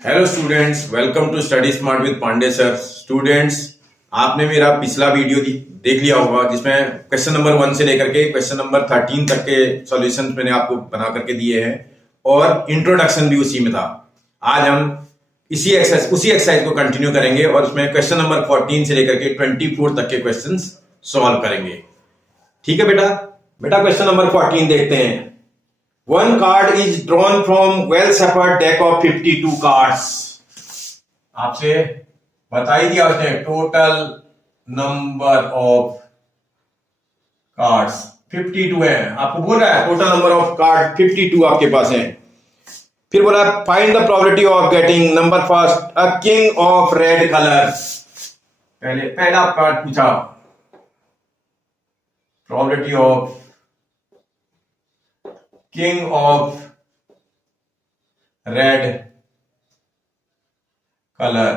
Hello students, welcome to study smart with Pandey sir. Students, आपने मेरा पिछला वीडियो देख लिया होगा जिसमें क्वेश्चन नंबर 1 से लेकर के क्वेश्चन नंबर 13 तक के सॉल्यूशंस मैंने आपको बना करके दिए हैं और इंट्रोडक्शन भी उसी में था। आज हम उसी एक्सरसाइज को कंटिन्यू करेंगे और उसमें क्वेश्चन नंबर 14 से लेकर के 24 तक के क्वेश्चंस सॉल्व करेंगे। ठीक है बेटा क्वेश्चन नंबर 14 देखते हैं। One card is drawn from well shuffled deck of 52 cards. आपसे बता ही दिया उसने टोटल नंबर ऑफ कार्ड्स 52 है। आपको बोल रहा है टोटल नंबर ऑफ कार्ड 52 आपके पास है। फिर बोला find the probability of getting number first a king of red colour. पहला कार्ड पूछा probability of king of red colour.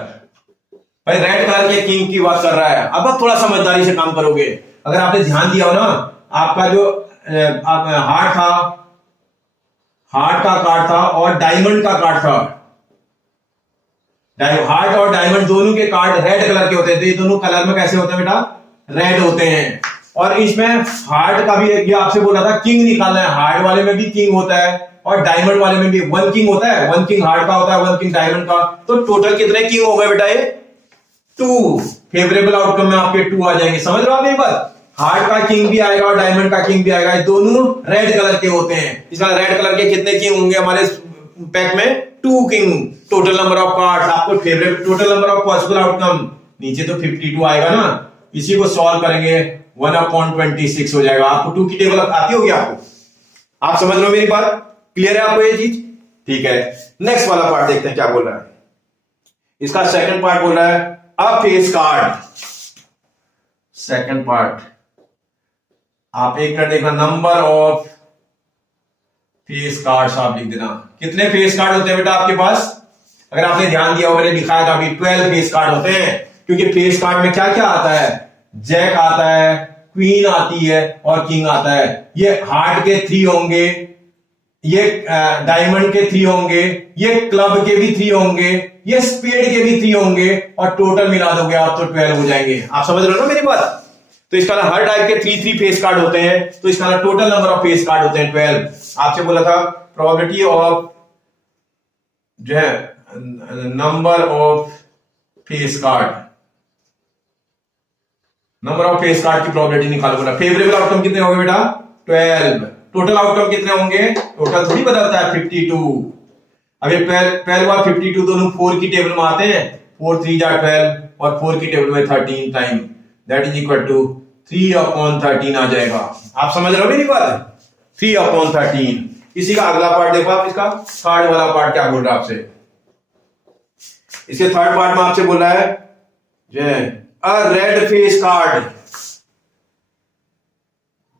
भाई रेड कलर के किंग की बात कर रहा है। अब आप थोड़ा समझदारी से काम करोगे। अगर आपने ध्यान दिया हो ना, आपका जो हार्ट का कार्ड था और डायमंड का कार्ड था। हार्ट और डायमंड दोनों के कार्ड रेड कलर के होते हैं। तो ये दोनों कलर में कैसे होते हैं बेटा? रेड होते हैं। और इसमें हार्ट का भी ये आपसे बोला था किंग निकालना है। हार्ट वाले में भी किंग होता है और डायमंड वाले में भी वन किंग होता है। वन किंग हार्ट का होता है, वन किंग डायमंड का। तो टोटल कितने किंग हो गए बेटा? ये 2। फेवरेबल आउटकम में आपके 2 आ जाएंगे। समझ रहे हो आप ये बात? हार्ट का किंग भी आएगा और डायमंड का किंग भी आएगा। ये दोनों रेड कलर के होते हैं। इसका रेड कलर के कितने किंग होंगे हमारे पैक में? 2 king. Total number of cards आपको favourite total number of possible outcome नीचे तो 52 आएगा ना। इसी को सॉल्व करेंगे 1/26 हो जाएगा। आपको 2 की टेबल आती होगी आपको? आप समझ रहे हो मेरी बात? क्लियर है आपको ये चीज? ठीक है, नेक्स्ट वाला पार्ट देखते हैं क्या बोल रहा है। इसका सेकंड पार्ट बोल रहा है अ फेस कार्ड। सेकंड पार्ट आप एक कर देखना, नंबर ऑफ फेस कार्ड्स आप लिख देना। कितने फेस कार्ड होते हैं बेटा आपके पास? अगर आपने ध्यान दिया हो, मैंने दिखाया था अभी 12 फेस कार्ड होते हैं। क्योंकि फेस कार्ड में क्या क्या आता है? जैक आता है, क्वीन आती है और किंग आता है। ये हार्ट के 3 होंगे, ये डायमंड के 3 होंगे, ये क्लब के भी 3 होंगे, ये स्पेड के भी 3 होंगे और टोटल मिला दोगे आप तो 12 हो जाएंगे। आप समझ रहे हो ना मेरी बात? तो इसका हर टाइप के 3 फेस कार्ड होते हैं। तो इसका total number of face card होते हैं 12। आपसे बोला था प्रोबेबिलिटी ऑफ जो है number of face card, number of face card की प्रोबेबिलिटी निकालो। बोला फेवरेबल आउटकम कितने होंगे बेटा? 12। टोटल आउटकम कितने होंगे? टोटल थोड़ी बदलता है, 52। अब ये 12 और 52 दोनों 4 की टेबल में आते हैं। 4 3 जा 12 और 4 की टेबल में 13 time, that is equal to 3/13 आ जाएगा। आप समझ रहे हो मेरी बात? 3/13। इसी का अगला पार्ट देखो आप। इसका थर्ड वाला पार्ट क्या बोल रहा है आपसे? इसके थर्ड पार्ट में आपसे बोल रहा है जो a red face card,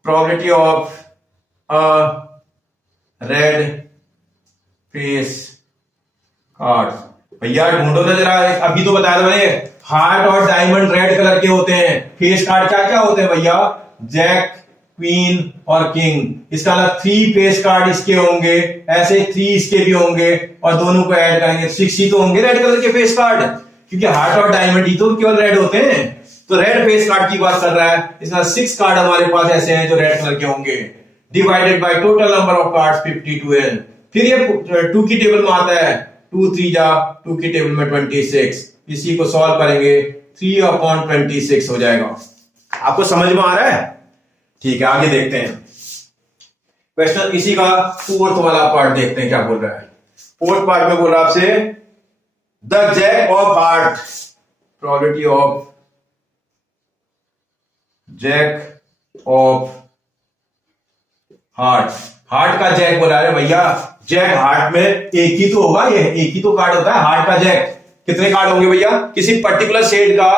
probability of a red face card। भैया ढूंढो ना जरा। अभी तो बताया था मैंने, हार्ट और डायमंड रेड कलर के होते हैं। फेस कार्ड क्या क्या होते हैं भैया? जैक, क्वीन और किंग। इसका अलग 3 फेस कार्ड इसके होंगे, ऐसे 3 इसके भी होंगे और दोनों को ऐड करेंगे 6 ही तो होंगे रेड कलर के फेस कार्ड। क्योंकि हार्ट और डायमंड ही तो केवल रेड होते हैं। तो रेड फेस कार्ड की बात कर रहा है। इसका 6 कार्ड हमारे पास ऐसे हैं जो रेड कलर के होंगे। Divided by total number of cards 52 है। फिर ये 2 की टेबल में आता है। 2 3 जा 2 की टेबल में 26। इसी को सॉल्व करेंगे 3/26 हो जाएगा। आपको समझ में आ रहा है? ठीक है, आगे देखते हैं क्वेश्चन। इसी का 4th वाला पार्ट देखते हैं क्या बोल रहा है। 4th पार्ट में बोल रहा है आपसे The jack of heart, probability of jack of heart। Heart का जैक बोला है भैया। जैक हार्ट में एक ही तो होगा, ये एक ही तो कार्ड होता है हार्ट का जैक। कितने कार्ड होंगे भैया? किसी पर्टिकुलर शेड का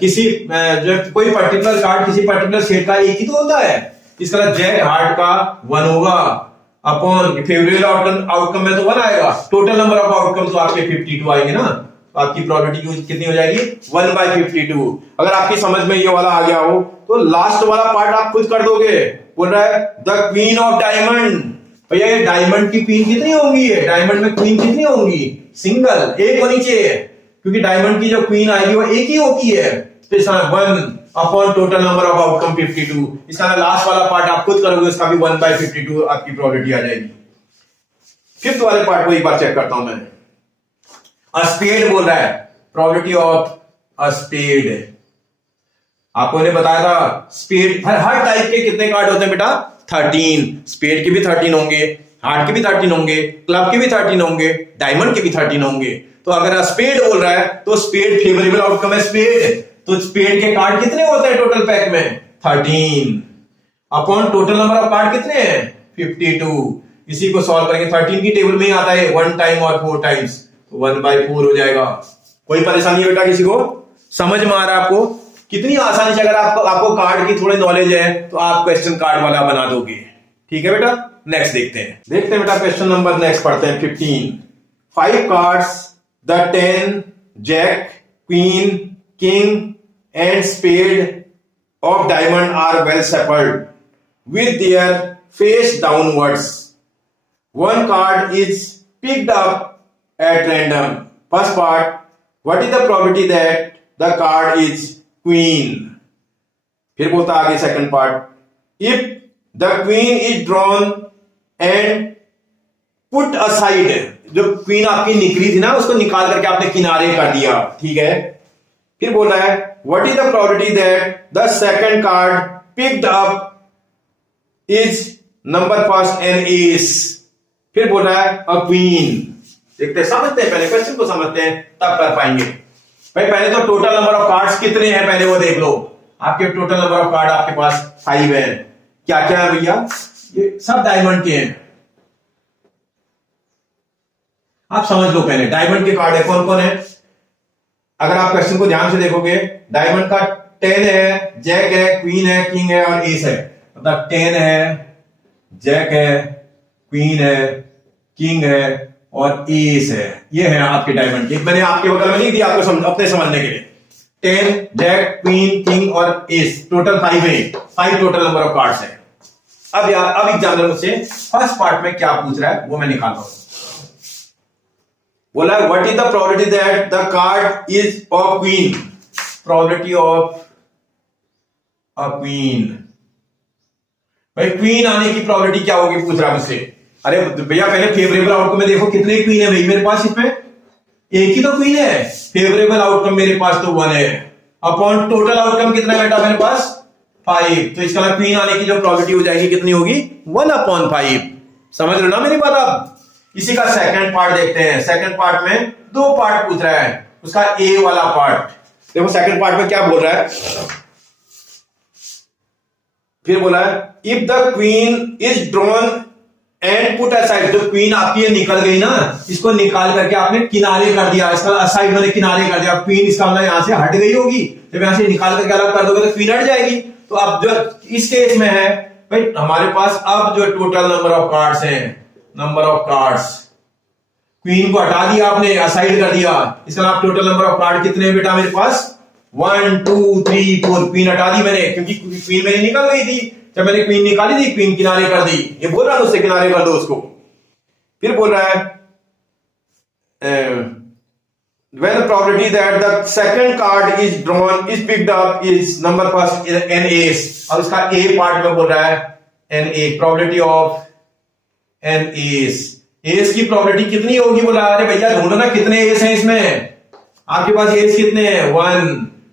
किसी जो कोई पर्टिकुलर कार्ड किसी पर्टिकुलर शेड का एक ही तो होता है। इसका जैक हार्ट का 1 होगा अपॉन फेवरेबल आउटकम में तो 1 आएगा। टोटल नंबर ऑफ आउटकम तो आपके 52 आएंगे ना। तो आपकी प्रोबेबिलिटी कितनी हो जाएगी? 1/52। अगर आपकी समझ में ये वाला आ गया हो तो लास्ट वाला पार्ट आप खुद कर दोगे। बोल रहा है द क्वीन ऑफ डायमंड। भैया ये डायमंड की क्वीन कितनी होंगी, है डायमंड में क्वीन कितनी होंगी, सिंगल, एक होनी चाहिए, क्योंकि डायमंड की जो क्वीन आएगी वो एक ही होती है। तो इसका 1 upon total number of outcome 52। इसका लास्ट वाला पार्ट आप खुद करोगे, उसका भी 1/52 आपकी प्रोबेबिलिटी आ जाएगी। फिफ्थ वाले पार्ट को एक बार चेक करता हूं मैं। अ स्पेड बोल रहा है, प्रोबेबिलिटी ऑफ अ स्पेड। आपको ने बताया था स्पेड हर टाइप के कितने कार्ड होते हैं बेटा, 13। स्पेड के भी 13 होंगे, हार्ट के भी 13 होंगे, क्लब के भी 13 होंगे, डायमंड के भी 13 होंगे। तो अगर स्पेड बोल रहा है तो स्पेड फेवरेबल आउटकम है स्पेड। तो स्पेड के कार्ड कितने होते हैं टोटल पैक में, 13 upon total number of card कितने हैं, 52। इसी को सॉल्व करेंगे, 13 की टेबल में ही आता है 1 टाइम और 4 टाइम्स, तो 1/4 हो जाएगा। कोई परेशानी है बेटा, किसी को समझ में आ रहा है आपको? कितनी आसानी से अगर आपको कार्ड की थोड़ी नॉलेज है तो आप क्वेश्चन कार्ड वाला बना दोगे। ठीक है बेटा, नेक्स्ट देखते हैं बेटा क्वेश्चन नंबर नेक्स्ट पढ़ते हैं 15। 5 cards the 10 jack queen king and spade of diamond are well spelled with their face downwards. One card is picked up at random. First part, what is the probability that the card is queen? फिर बोलता आगे second part, if the queen is drawn and put aside, जो queen आपकी निकली थी ना उसको निकाल करके आपने किनारे कर दिया, ठीक है। फिर बोल रहा है what is the probability that the second card picked up is number first and ace. फिर बोल रहा है a queen। देखते हैं, समझते हैं, पहले क्वेश्चन को समझते हैं तब कर पाएंगे। भाई पहले तो टोटल नंबर ऑफ कार्ड्स कितने हैं पहले वो देख लो। आपके टोटल नंबर ऑफ कार्ड आपके पास 5 है। क्या क्या है भैया, ये सब डायमंड के हैं। आप समझ लो, पहले डायमंड के कार्ड है कौन कौन है। अगर आप क्वेश्चन को ध्यान से देखोगे, डायमंड का 10 है, जैक है, क्वीन है, किंग है और एस है। मतलब 10 है, जैक है, क्वीन है, किंग है और एस है। ये है आपके डायमंड के। मैंने आपके बगल में नहीं दिया आपको अपने समझने के लिए। 10 जैक क्वीन किंग और एस, टोटल 5 है। 5 टोटल नंबर ऑफ कार्ड्स है। अब एग्जामिनर मुझसे फर्स्ट पार्ट में क्या पूछ रहा है वो मैं निकाल रहा हूं। बोला what is the probability that the card is of queen. Probability of a queen. भाई क्वीन आने की प्रोबेबिलिटी क्या होगी पूछ रहा है मुझसे। अरे भैया पहले फेवरेबल आउटकम में देखो कितने क्वीन है भाई मेरे पास, इसमें एक ही तो क्वीन है। फेवरेबल आउटकम मेरे पास तो 1 है, अपॉन टोटल आउटकम कितना है बेटा मेरे पास 5। तो इसका क्वीन आने की जो प्रोबेबिलिटी हो जाएगी कितनी होगी, 1/5। समझ लो ना मेरी बात आप। इसी का सेकंड पार्ट देखते हैं। सेकंड पार्ट में 2 पार्ट पूछ रहा है, उसका ए वाला पार्ट देखो। सेकंड पार्ट में क्या बोल रहा है, फिर बोला है if the queen is drawn and put aside. जो क्वीन आपकी निकल गई ना, इसको निकाल करके आपने किनारे कर दिया। इसका असाइड मैंने किनारे कर दिया। क्वीन इसका मतलब यहां से हट गई होगी, जब यहां से निकाल करके अलग कर दोगे तो क्वीन हट जाएगी। तो अब जो इस केस में है भाई हमारे पास अब जो टोटल नंबर ऑफ कार्ड्स हैं, नंबर ऑफ कार्ड्स, क्वीन को हटा दिया आपने, असाइड कर दिया। इसका टोटल नंबर ऑफ कार्ड कितने हैं बेटा मेरे पास 1 2 3 4। क्वीन हटा दी मैंने क्योंकि क्वीन मेरी निकल गई थी। जब मैंने क्वीन निकाली थी, क्वीन किनारे कर दी। ये बोल रहा है उससे किनारे कर दो उसको। फिर बोल रहा है when the probability that the second card is drawn is picked up is number first and ace। और इसका a पार्ट में बोल रहा है and a probability of an ace। S की प्रोबेबिलिटी कितनी होगी बोला। अरे भैया ढूंढो ना कितने एस हैं इसमें। आपके पास एस कितने हैं 1।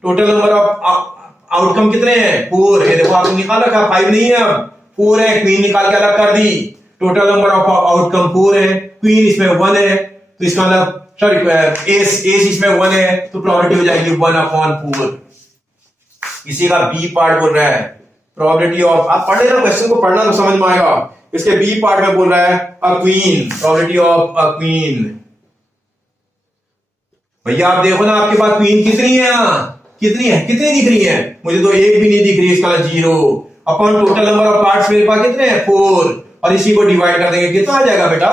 टोटल नंबर ऑफ आउटकम कितने हैं 4। ये देखो आपने निकाल रखा 5 नहीं है, अब 4 है। क्वीन निकाल के अलग कर दी। टोटल नंबर ऑफ आउटकम 4 है, क्वीन इसमें 1 है। तो इसका मतलब सॉरी एस इसमें 1 है, तो प्रोबेबिलिटी हो जाएगी 1/4। इसी का बी पार्ट बोल रहा है प्रोबेबिलिटी ऑफ, आप पढ़ लेना क्वेश्चन को, पढ़ना तो समझ में आएगा। इसके बी पार्ट में बोल रहा है a queen, probability of a queen. भैया आप देखो ना आपके पास क्वीन कितनी है, कितनी है, कितनी दिख रही है मुझे तो एक भी नहीं दिख रही। इसका 0 upon total number of cards मेरे पास कितने हैं 4। और इसी को डिवाइड कर देंगे कितना आ जाएगा बेटा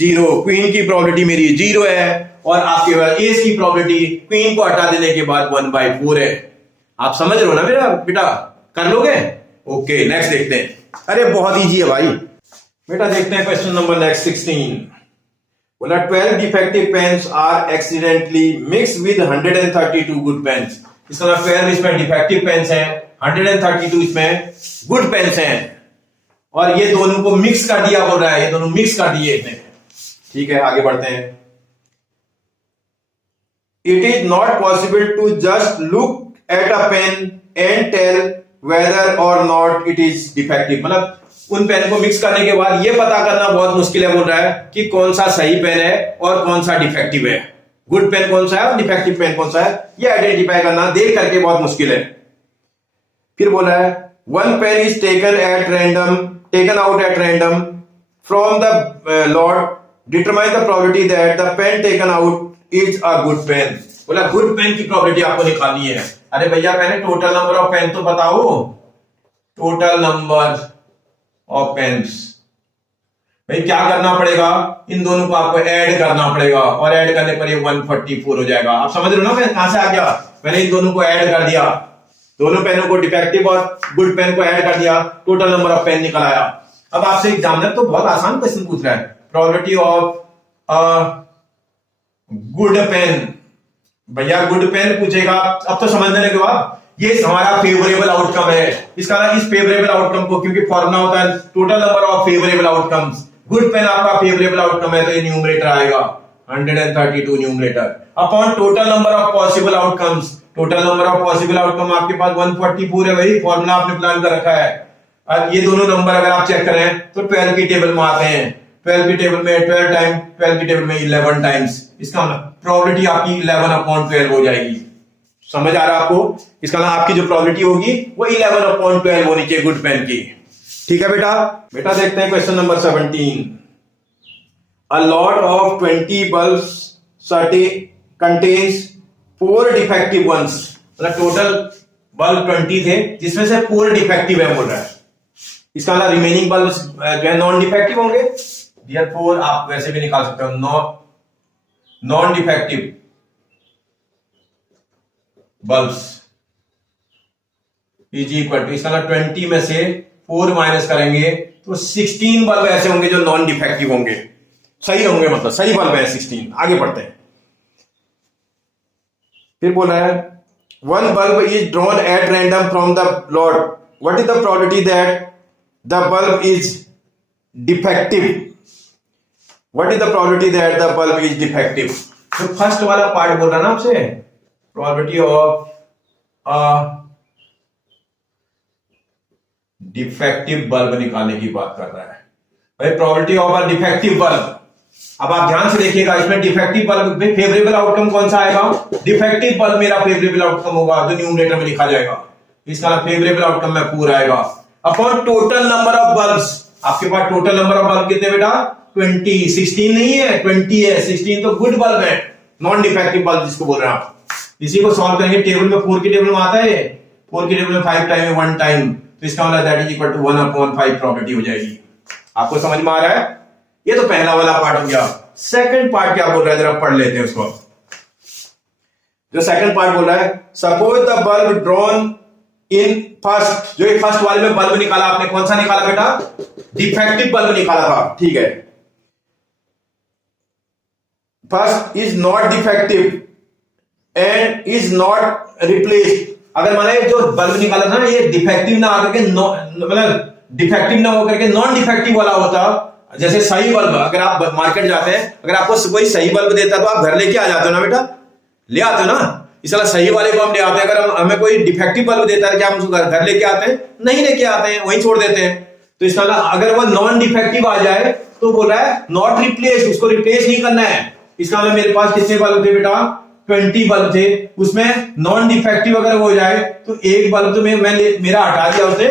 0। क्वीन की प्रोबेबिलिटी मेरी 0 है और आपके पास एस की प्रोबेबिलिटी क्वीन को हटा देने के बाद 1/4 है। आप समझ रहे हो ना मेरा बेटा, कर लोगे। ओके नेक्स्ट देखते हैं। अरे बहुत इजी है भाई। बेटा देखते हैं क्वेश्चन नंबर नेक्स्ट 16। बोला 12 defective pens are accidentally mix with 132 good pens. इसका 12 इसमें डिफेक्टिव पेन्स हैं, 132 इसमें गुड पेन्स हैं, और ये दोनों को मिक्स कर दिया बोल रहा है, ये दोनों मिक्स कर दिए इसने। ठीक है, आगे बढ़ते हैं। It is not possible to just look at a pen and tell whether or not it is defective. मतलब उन पेन को मिक्स करने के बाद ये पता करना बहुत मुश्किल है बोल रहा है कि कौन सा सही पेन है और कौन सा डिफेक्टिव है, गुड पेन कौन सा है और डिफेक्टिव पेन कौन सा है, ये आइडेंटिफाई करना देख करके बहुत मुश्किल है। फिर बोला है one pen is taken out at random from the lot, determine the probability that the pen taken out is a good pen. बोला गुड पेन की प्रोबेबिलिटी आपको निकालनी है। अरे भैया पहले टोटल नंबर ऑफ पेन तो बताओ, टोटल नंबर ऑफ पेन्स। भाई क्या करना पड़ेगा, इन दोनों को आपको ऐड करना पड़ेगा, और ऐड करने पर ये 144 हो जाएगा। आप समझ रहे हो ना मैं कहां से आ गया, मैंने इन दोनों को ऐड कर दिया, दोनों पेनों को डिफेक्टिव और गुड पेन को ऐड कर दिया, टोटल नंबर ऑफ पेन निकल आया। अब आपसे एग्जामिनर तो बहुत आसान क्वेश्चन पूछ रहा है, probability of a good pen. भैया गुड पेन पूछेगा, अब तो समझने के बाद ये हमारा फेवरेबल आउटकम है, इसका इस फेवरेबल आउटकम को, क्योंकि फॉर्मूला होता है total number of favourable outcomes, good pen आपका फेवरेबल आउटकम है तो ये न्यूमरेटर आएगा 132 numerator upon total number of possible outcomes. Total number of possible outcome आपके पास 144 है, वही फॉर्मूला आपने प्लान कर रखा है। अब ये दोनों नंबर अगर आप चेक करें तो 12 की टेबल में आते हैं, 12 की टेबल में 12 टाइम, 12 की टेबल में 11 टाइम्स, इसका प्रोबेबिलिटी आपकी 11/12 हो जाएगी। समझ आ रहा है आपको, इसका आपकी जो प्रोबेबिलिटी होगी वो 11/12 होनी चाहिए गुड पेन की। ठीक है बेटा देखते हैं question number 17। A lot of 20 bulbs contains 4 defective ones. मतलब टोटल बल्ब 20 थे जिसमें से 4 डिफेक्टिव है बोल रहा है। इसका मतलब रिमेनिंग बल्ब जो है नॉन डिफेक्टिव होंगे। देयरफॉर आप वैसे भी निकाल सकते हो non defective bulbs is equal to, इसका 20 में से 4 माइनस करेंगे तो 16 बल्ब ऐसे होंगे जो नॉन डिफेक्टिव होंगे, सही होंगे, मतलब सही बल्ब है 16। आगे बढ़ते हैं। फिर बोला है one bulb is drawn at random from the lot, what is the probability that the bulb is defective. What is the probability that the bulb is defective. तो फर्स्ट वाला पार्ट बोल रहा ना आपसे, probability of a defective bulb निकालने की बात कर रहा है भाई, probability of a defective bulb. अब आप ध्यान से देखिएगा, इसमें डिफेक्टिव बल्ब में फेवरेबल आउटकम कौन सा आएगा, डिफेक्टिव बल्ब मेरा फेवरेबल आउटकम होगा जो न्यूमरेटर में लिखा जाएगा, इसका फेवरेबल आउटकम में पूरा आएगा upon total number of bulbs. आपके पास टोटल नंबर ऑफ बल्ब कितने बेटा 20, 16 नहीं है 20 है, 16 तो गुड बल्ब है, नॉन डिफेक्टिव बल्ब जिसको बोल रहे हैं आप। इसी को सॉल्व करेंगे, टेबल में 4 की टेबल में आता है, 4 की टेबल में 5 टाइम है 1 टाइम, तो इसका मतलब that is equal to 1/5 probability हो जाएगी। आपको समझ में आ रहा है, ये तो पहला वाला पार्ट हो गया। सेकंड पार्ट क्या बोल रहा है जरा पढ़ लेते हैं उसको। जो सेकंड पार्ट बोल रहा है suppose the bulb drawn in first, जो फर्स्ट वाले में बल्ब निकाला आपने, कौन सा निकाला बेटा, डिफेक्टिव बल्ब निकाला था, ठीक है। First is not defective and is not replaced. अगर माना जो बल्ब निकाला था ना ये डिफेक्टिव ना आकर के मतलब डिफेक्टिव ना होकर के नॉन डिफेक्टिव वाला होता, जैसे सही बल्ब, अगर आप मार्केट जाते हैं, अगर आपको कोई सही बल्ब देता तो आप घर लेके आ जाते हो ना बेटा, ले आते हो ना, इसलिए सही वाले को हम ले आते हैं। अगर हमें कोई डिफेक्टिव बल्ब देता है क्या हम उसको घर लेके आते हैं, नहीं लेके आते हैं, वहीं छोड़ देते हैं। तो इसका अगर वो नॉन डिफेक्टिव आ जाए तो बोला है नॉट रिप्लेस, उसको रिप्लेस नहीं करना है। इसका मतलब मेरे पास कितने बल्ब थे बेटा 20 बल्ब थे, उसमें नॉन डिफेक्टिव अगर हो जाए तो एक बल्ब तो मेरा हटा दिया उसने,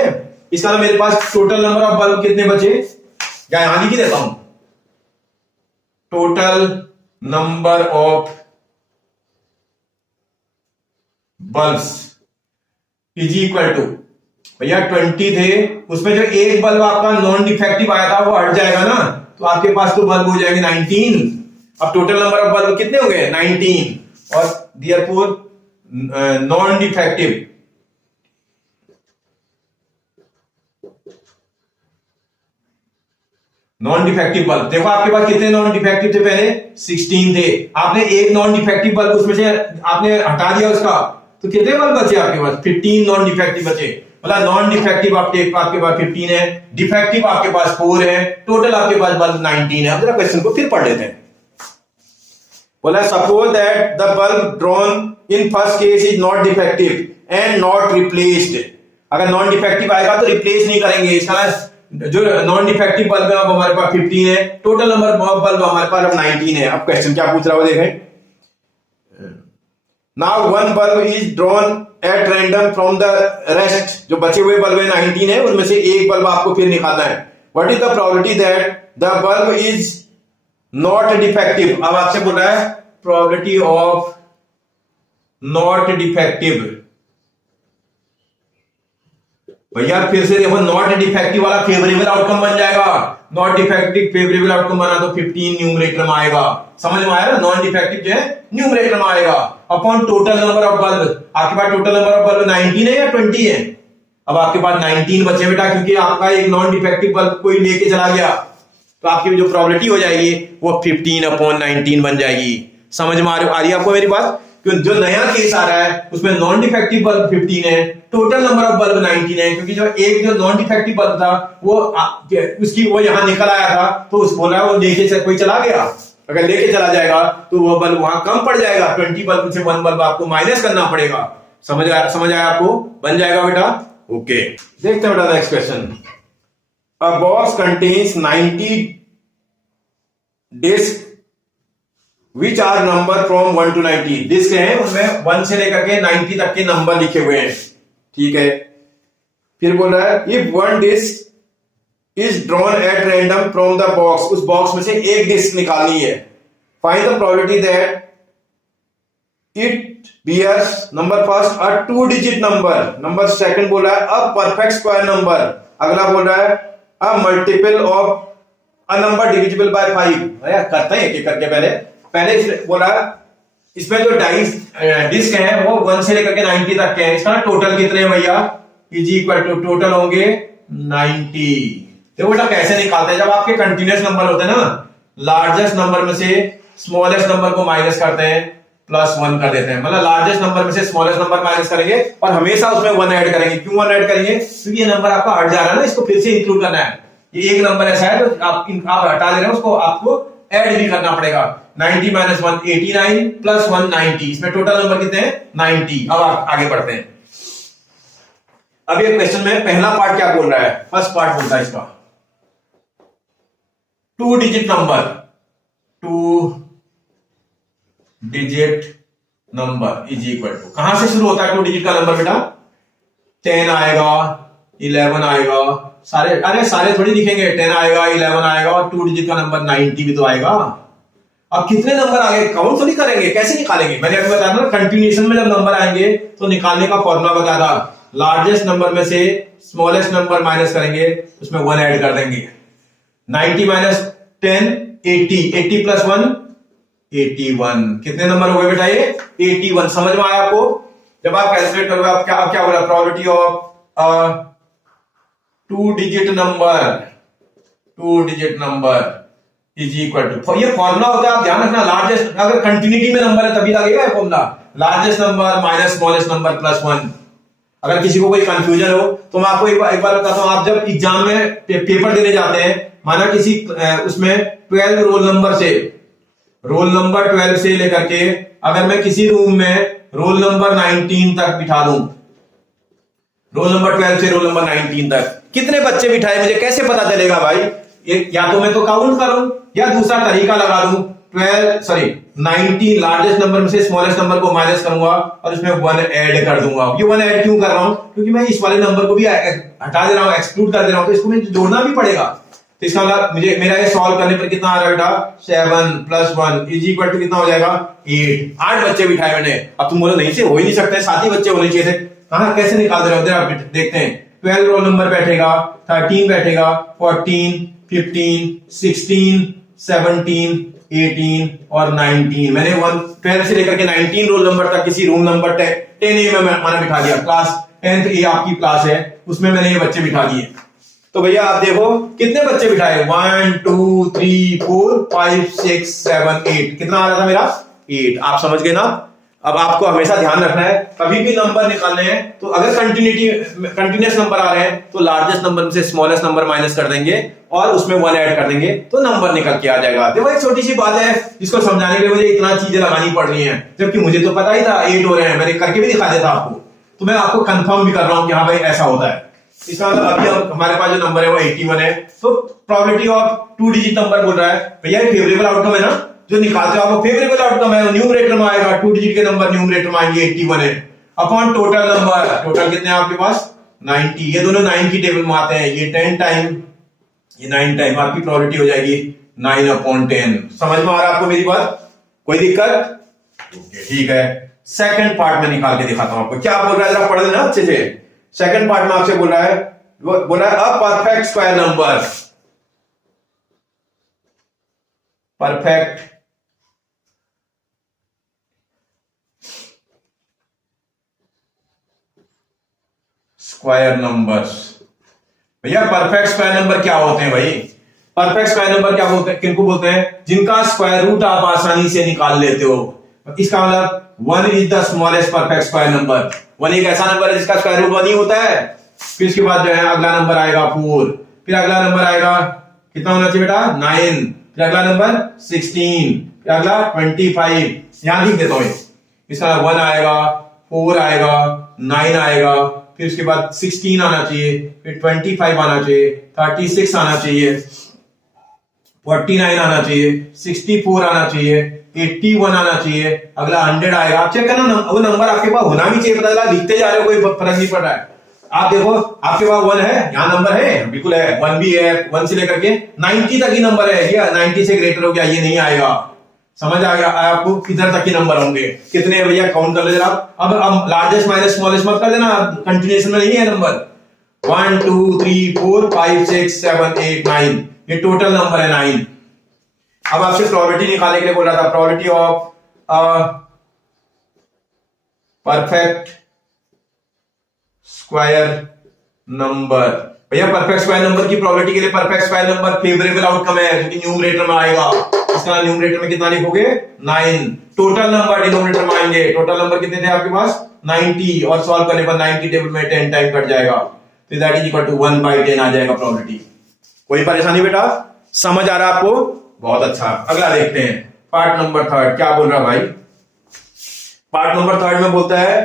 इसका मतलब मेरे पास टोटल नंबर ऑफ बल्ब कितने बचे, क्या यहां लिख देता हूं, total number of bulbs is equal to, भैया 20 थे, उसमें जो एक बल्ब आपका नॉन डिफेक्टिव आया था वो हट जाएगा ना, तो आपके पास तो बल्ब हो जाएंगे 19। अब टोटल नंबर ऑफ बल्ब कितने हो गए 19, और therefore non defective non defective bulb, देखो आपके पास कितने नॉन डिफेक्टिव थे पहले, 16 थे, आपने एक नॉन डिफेक्टिव बल्ब उसमें से आपने हटा दिया उसका, तो कितने बल्ब बचे आपके पास, 15 नॉन डिफेक्टिव बचे। मतलब नॉन डिफेक्टिव आपके पास 15 है, डिफेक्टिव आपके पास 4 है, टोटल आपके पास बल्ब 19 है। अब जरा क्वेश्चन को फिर पढ़ लेते हैं। बोला suppose that the bulb drawn in first case is not defective and not replaced. अगर नॉन डिफेक्टिव आएगा तो रिप्लेस नहीं करेंगे, इसका जो नॉन डिफेक्टिव बल्ब है अब हमारे पास 15 है, टोटल नंबर ऑफ बल्ब हमारे पास अब 19 है। अब क्वेश्चन क्या पूछ रहा है देखें। Now one bulb is drawn at random from the rest, जो बचे हुए बल्ब है 19 है, उनमें से एक बल्ब आपको फिर निकालना है। What is the probability that the bulb is not defective. अब आपसे बोल रहा है प्रोबेबिलिटी ऑफ नॉट डिफेक्टिव। भैया फिर से देखो, नॉट डिफेक्टिव वाला फेवरेबल आउटकम बन जाएगा। नॉट डिफेक्टिव फेवरेबल आउटकम बना तो 15 न्यूमरेटर में आएगा, समझ में आया ना। नॉन डिफेक्टिव जो है न्यूमरेटर में आएगा upon total number of bulb. आपके पास टोटल नंबर ऑफ बल्ब 19 है या 20 है? अब आपके पास 19 बचे बेटा, क्योंकि आपका एक नॉन डिफेक्टिव बल्ब कोई लेके चला गया, तो आपकी जो प्रोबेबिलिटी हो जाएगी वो 15/19 बन जाएगी। समझ में आ रही है आपको मेरी बात? क्योंकि जो नया केस आ रहा है उसमें नॉन डिफेक्टिव बल्ब 15 है, टोटल नंबर ऑफ बल्ब 19 है, क्योंकि जो एक जो नॉन डिफेक्टिव बल्ब था वो उसकी वो यहां निकल आया था, तो उस बोला वो लेके कोई चला गया। अगर लेके चला जाएगा तो वो बल्ब वहां कम पड़ जाएगा, 20 बल्ब से 1 बल्ब आपको माइनस करना पड़ेगा। समझ आया आपको? बन जाएगा बेटा, ओके। देखते हैं बेटा next question. A box contains 90 disc which are number from 1 to 90। Disc है उनमें 1 से लेकर के 90 तक के नंबर लिखे हुए हैं, ठीक है। फिर बोल रहा है if one disc is drawn at random from the box, उस बॉक्स में से एक डिस्क निकालनी है। Find the probability that it bears number first a 2 digit number, number second बोल रहा है अ परफेक्ट स्क्वायर नंबर, अगला बोल रहा है a multiple of a number divisible by 5। करते हैं एक करके पहले बोला इसमें जो डिस्क है वो 1 से लेकर के 90 तक के हैं। इसका टोटल कितने हैं भैया, इज इक्वल टू टोटल होंगे 90। देखो बेटा कैसे निकालते हैं, जब आपके कंटिन्यूअस नंबर होते हैं ना, लार्जेस्ट नंबर में से स्मॉलेस्ट नंबर को माइनस करते हैं, +1 कर देते हैं। मतलब लार्जेस्ट नंबर में से स्मॉलेस्ट नंबर माइनस करेंगे और हमेशा उसमें 1 ऐड करेंगे। क्यों 1 ऐड करेंगे? क्योंकि ये नंबर आपका हट जा रहा है ना, इसको फिर से इंक्लूड करना है। ये एक नंबर ऐसा है तो आप हटा दे रहे हैं, उसको आपको ऐड भी करना पड़ेगा। 90 - 1 89 +1 90, इसमें टोटल नंबर कितने हैं 90। अब आगे बढ़ते हैं। अब ये क्वेश्चन में पहला पार्ट क्या बोल रहा है, फर्स्ट पार्ट बोलता है इसका 2 digit number, 2 digit number is equal to, कहां से शुरू होता है 2 digit का नंबर बेटा? 10 आएगा, 11 आएगा, सारे थोड़ी दिखेंगे। 10 आएगा, 11 आएगा और 2 digit का नंबर 90 भी तो आएगा। अब कितने नंबर आगे काउंट थोड़ी करेंगे, कैसे निकालेंगे? मैंने अभी बताया ना, कंटिन्यूएशन में जब नंबर आएंगे तो निकालने का फॉर्मूला बताया था। लार्जेस्ट नंबर में से स्मॉलेस्ट नंबर माइनस करेंगे, उसमें 1 ऐड कर देंगे। 90 - 10 80, 80 + 1 81। कितने नंबर हो गए बेटा ये? 81। समझ में आया आपको? जब आप कैलकुलेट करोगे आप क्या बोला, probability of 2 digit number is equal to, ये फॉर्मूला होता है, आप ध्यान रखना। लार्जेस्ट अगर कंटिन्यूटी में नंबर है तभी लगेगा ये formula, largest number minus smallest number +1। अगर किसी को कोई कंफ्यूजन हो तो मैं आपको एक बार बताता हूं। आप जब एग्जाम में पेपर देने जाते हैं, माना किसी उसमें 12 रोल नंबर से लेकर के अगर मैं किसी रूम में रोल नंबर 19 तक बिठा दूं, रोल नंबर 12 से रोल नंबर 19 तक कितने बच्चे बिठाए मुझे कैसे पता चलेगा भाई? या तो मैं तो काउंट करूं या दूसरा तरीका लगा दूं, 19 लार्जेस्ट नंबर में से स्मॉलेस्ट नंबर को माइनस करूंगा और इसमें 1 ऐड कर दूंगा। ये 1 ऐड क्यों कर रहा हूं? क्योंकि मैं इस वाले नंबर को भी हटा दे रहा हूं, एक्सक्लूड कर दे रहा हूं, तो इसको मुझे जोड़ना भी पड़ेगा। तो इसका मतलब मेरा ये सॉल्व करने पर कितना आ रहा है बेटा? 7 + 1 इज इक्वल टू कितना हो जाएगा? 8 बच्चे बिठाए मैंने। अब तुम बोलो नहीं से हो ही नहीं सकते, 7 ही बच्चे होने चाहिए थे। हाँ, कैसे निकाल दे रहे हो? देखते हैं। 12 रोल नंबर बैठेगा, 13 बैठेगा, 14 15 16 17 18 और 19। मैंने 12 से लेकर के 19 रोल नंबर तक किसी रूम नंबर 10A में मैंने बिठा दिया। क्लास 10th A आपकी क्लास है, उसमें मैंने ये बच्चे बिठा दिए। तो भैया आप देखो कितने बच्चे बिठाए, 1 2 3 4 5 6 7 8, कितना आ रहा था मेरा 8। आप समझ गए ना। अब आपको हमेशा ध्यान रखना है, कभी भी नंबर निकालने हैं तो अगर कंटिन्यूअस नंबर आ रहे हैं तो लार्जेस्ट नंबर में से स्मॉलेस्ट नंबर माइनस कर देंगे और उसमें 1 ऐड कर देंगे तो नंबर निकल के आ जाएगा। देखो एक छोटी सी बात है जिसको समझाने के लिए मुझे इतना चीजें लगानी पड़ रही हैं, जबकि मुझे तो पता ही था 8 हो रहे हैं, मैंने करके भी दिखा देता आपको। तो मैं आपको कंफर्म भी कर रहा हूं कि हाँ भाई ऐसा होता है। इसका मतलब अभी हमारे पास जो नंबर है वो 81 है, तो प्रोबेबिलिटी ऑफ 2 डिजिट नंबर बोल रहा है भैया फेवरेबल आउटकम है ना, जो निकालते हो आपको फेवरेबल आउटकम है, न्यूमरेटर में आएगा 2 डिजिट के नंबर न्यूमरेटर में आएंगे 81 है अपॉन टोटल नंबर। टोटल कितने हैं आपके पास 90, ये दोनों 9 की टेबल में आते हैं, ये 10 टाइम ये 9 टाइम, आपकी प्रोबेबिलिटी हो जाएगी 9/10। समझ में आ रहा है आपको मेरी बात, कोई दिक्कत? ठीक है। सेकंड पार्ट में निकाल के दिखाता हूं आपको क्या बोल रहा है, जरा पढ़ लेना अच्छे से। सेकंड पार्ट में आपसे बोल रहा है a perfect square number, perfect square numbers. भैया परफेक्ट स्क्वायर नंबर क्या होते हैं भाई? परफेक्ट स्क्वायर नंबर क्या बोलते हैं, किनको बोलते हैं? जिनका स्क्वायर रूट आप आसानी से निकाल लेते हो। इसका मतलब 1 is the smallest perfect square number. 1 एक ऐसा नंबर है जिसका स्क्वायर रूट 1 ही होता है। फिर इसके बाद जो है अगला नंबर आएगा 4, फिर अगला नंबर आएगा कितना होना चाहिए बेटा 9, फिर अगला नंबर 16, फिर अगला 25। यहां लिख देता हूं, इसका 1 आएगा, 4 आएगा, 9 आएगा, फिर उसके बाद 16 आना चाहिए, फिर 25 आना चाहिए, 36 आना चाहिए, 49 आना चाहिए, 64 आना चाहिए, 81 आना चाहिए, अगला 100 आएगा। चेक करना वो नंबर आपके पास होना भी चाहिए, पता चला लिखते जा रहे हो कोई फर्क नहीं पड़ रहा है। आप देखो आपके पास 1 है, यहां नंबर है, बिल्कुल है, 1 भी है, 1 से लेकर के 90 तक ही नंबर है, या 90 से ग्रेटर हो गया ये नहीं आएगा। समझ आ गया आपको, किधर तक के नंबर होंगे, कितने भैया काउंट कर ले जरा। अब लार्जेस्ट माइनस स्मॉलेस्ट मत कर देना, कंटिन्यूएशन में नहीं है नंबर। 1 2 3 4 5 6 7 8 9, ये टोटल नंबर है 9। अब आपसे प्रोबेबिलिटी निकालने के लिए बोल रहा था, probability of perfect square number. भैया परफेक्ट स्क्वायर नंबर की प्रोबेबिलिटी के लिए perfect square number favourable outcome है, जो कि न्यूमरेटर में आएगा। इसका न्यूमरेटर में कितना लिखोगे 9, टोटल नंबर डिनोमिनेटर में आएंगे। टोटल नंबर कितने थे आपके पास 90, और सॉल्व करने पर 9 की टेबल में 10 टाइम कट जाएगा, तो दैट इज इक्वल टू 1/10 आ जाएगा प्रोबेबिलिटी। कोई परेशानी बेटा, समझ आ रहा है आपको? बहुत अच्छा। अगला देखते हैं पार्ट नंबर 3 क्या बोल रहा भाई। पार्ट नंबर 3 में बोलता है,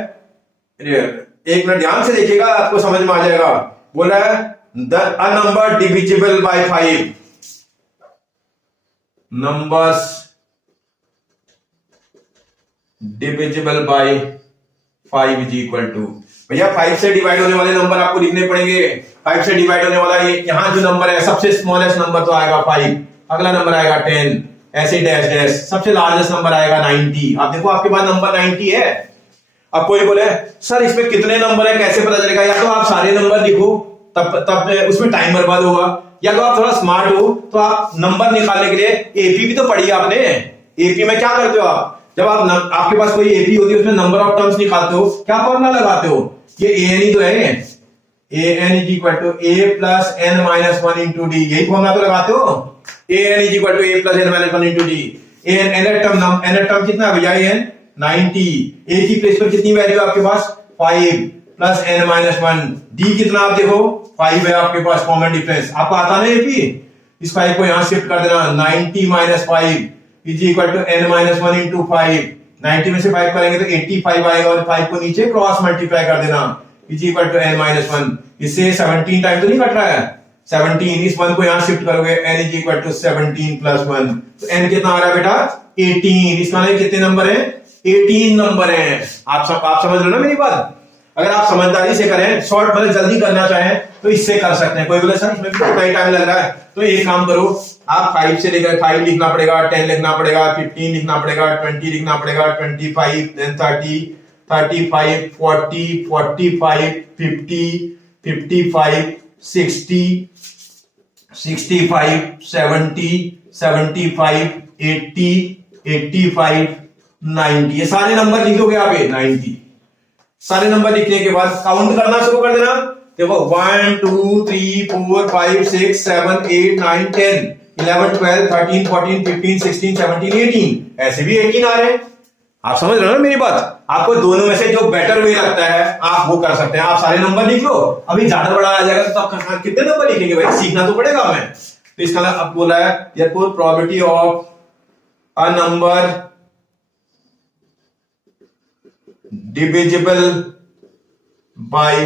एक मिनट ध्यान से देखिएगा आपको समझ में आ जाएगा। बोल रहा है a number divisible by 5, numbers divisible by 5 is equal to, भैया 5 से डिवाइड होने वाले नंबर आपको लिखने पड़ेंगे। 5 से डिवाइड होने वाला ये यहां जो नंबर है सबसे स्मॉलेस्ट नंबर तो आएगा 5, अगला नंबर आएगा 10, ऐसे डैश डैश, सबसे लार्जेस्ट नंबर आएगा 90। आप देखो आपके पास नंबर 90 है। अब कोई बोले सर इसमें कितने नंबर है कैसे पता चलेगा? या तो आप सारे नंबर लिखो, तब उसमें टाइम बर्बाद होगा, या तो आप थोड़ा स्मार्ट हो तो आप नंबर निकालने के लिए एपी भी तो पढ़ी आपने। एपी में क्या करते हो आप, जब आप आपके पास कोई एपी होती है उसमें नंबर ऑफ टर्म्स निकालते हो, क्या फॉर्मूला लगाते हो? ये एन ही तो है, an is equal to a plus n minus 1 into D, यही फॉर्मूला तो लगाते हो। an is equal to a plus n minus 1 into D. n term कितना है भैया n 90, a की प्लेस पर कितनी वैल्यू आपके पास 5 प्लस n माइनस 1, d कितना आप देखो 5 है आपके पास, कॉमन डिफरेंस आपको आता ना एपी, इस 5 को यहां शिफ्ट कर देना, 90 minus 5 is equal to n minus 1 into 5। 90 में से 5 करेंगे तो 85 आएगा, और 5 को नीचे क्रॉस मल्टीप्लाई कर देना, is equal to n minus 1। इससे 17 टाइम तो नहीं कट रहा है, 17, इस 1 को यहां शिफ्ट करोगे, n is equal to 17 plus 1, तो n कितना आ रहा है बेटा 18। इसका मतलब कितने नंबर है 18 नंबर है। आप समझ रहे हो ना मेरी बात? अगर आप समझदारी से करें, शॉर्ट मतलब जल्दी करना चाहें तो इससे कर सकते हैं। कोई बोले सर इसमें कितना टाइम लग रहा है, तो एक काम करो, आप 5 से लेकर 5 लिखना पड़ेगा, 10 लिखना पड़ेगा, 15 लिखना पड़ेगा, 20 लिखना पड़ेगा, 25, देन 30, 35, 40, 45, 50, 55, 60, 65, 70, 75, 80, 85, 90, ये सारे नंबर लिखोगे आप 90। सारे नंबर लिखने के बाद काउंट करना शुरू कर देना। देखो 1 2 3 4 5 6 7 8 9 10 11 12 13 14 15 16 17 18 ऐसे भी 18 आ रहे हैं। आप समझ रहे हो ना मेरी बात? आपको दोनों में से जो बेटर वे लगता है आप वो कर सकते हैं। आप सारे नंबर लिख लो, अभी ज्यादा बड़ा आ जाएगा तो आप कितने नंबर लिखेंगे भाई? सीखना तो पड़ेगा हमें। तो इसका अब बोला है therefore probability of a number divisible by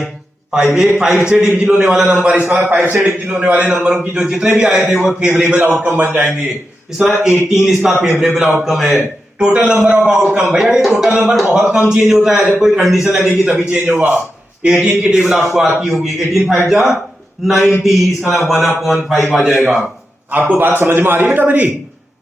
5। एक 5 से डिविजिबल होने वाला नंबर, इसका 5 से डिविजिबल होने वाले नंबरों की जो जितने भी आए थे वो फेवरेबल आउटकम बन जाएंगे। इसका 18 इसका फेवरेबल आउटकम है। टोटल नंबर ऑफ आउटकम, भैया ये टोटल नंबर बहुत कम चेंज होता है, जब कोई कंडीशन लगेगी तभी चेंज होगा। 18 की टेबल आपको आती होगी, 18 5 जा 90, इसका 1/5 आ जाएगा। आपको बात समझ में आ रही है बेटा मेरी?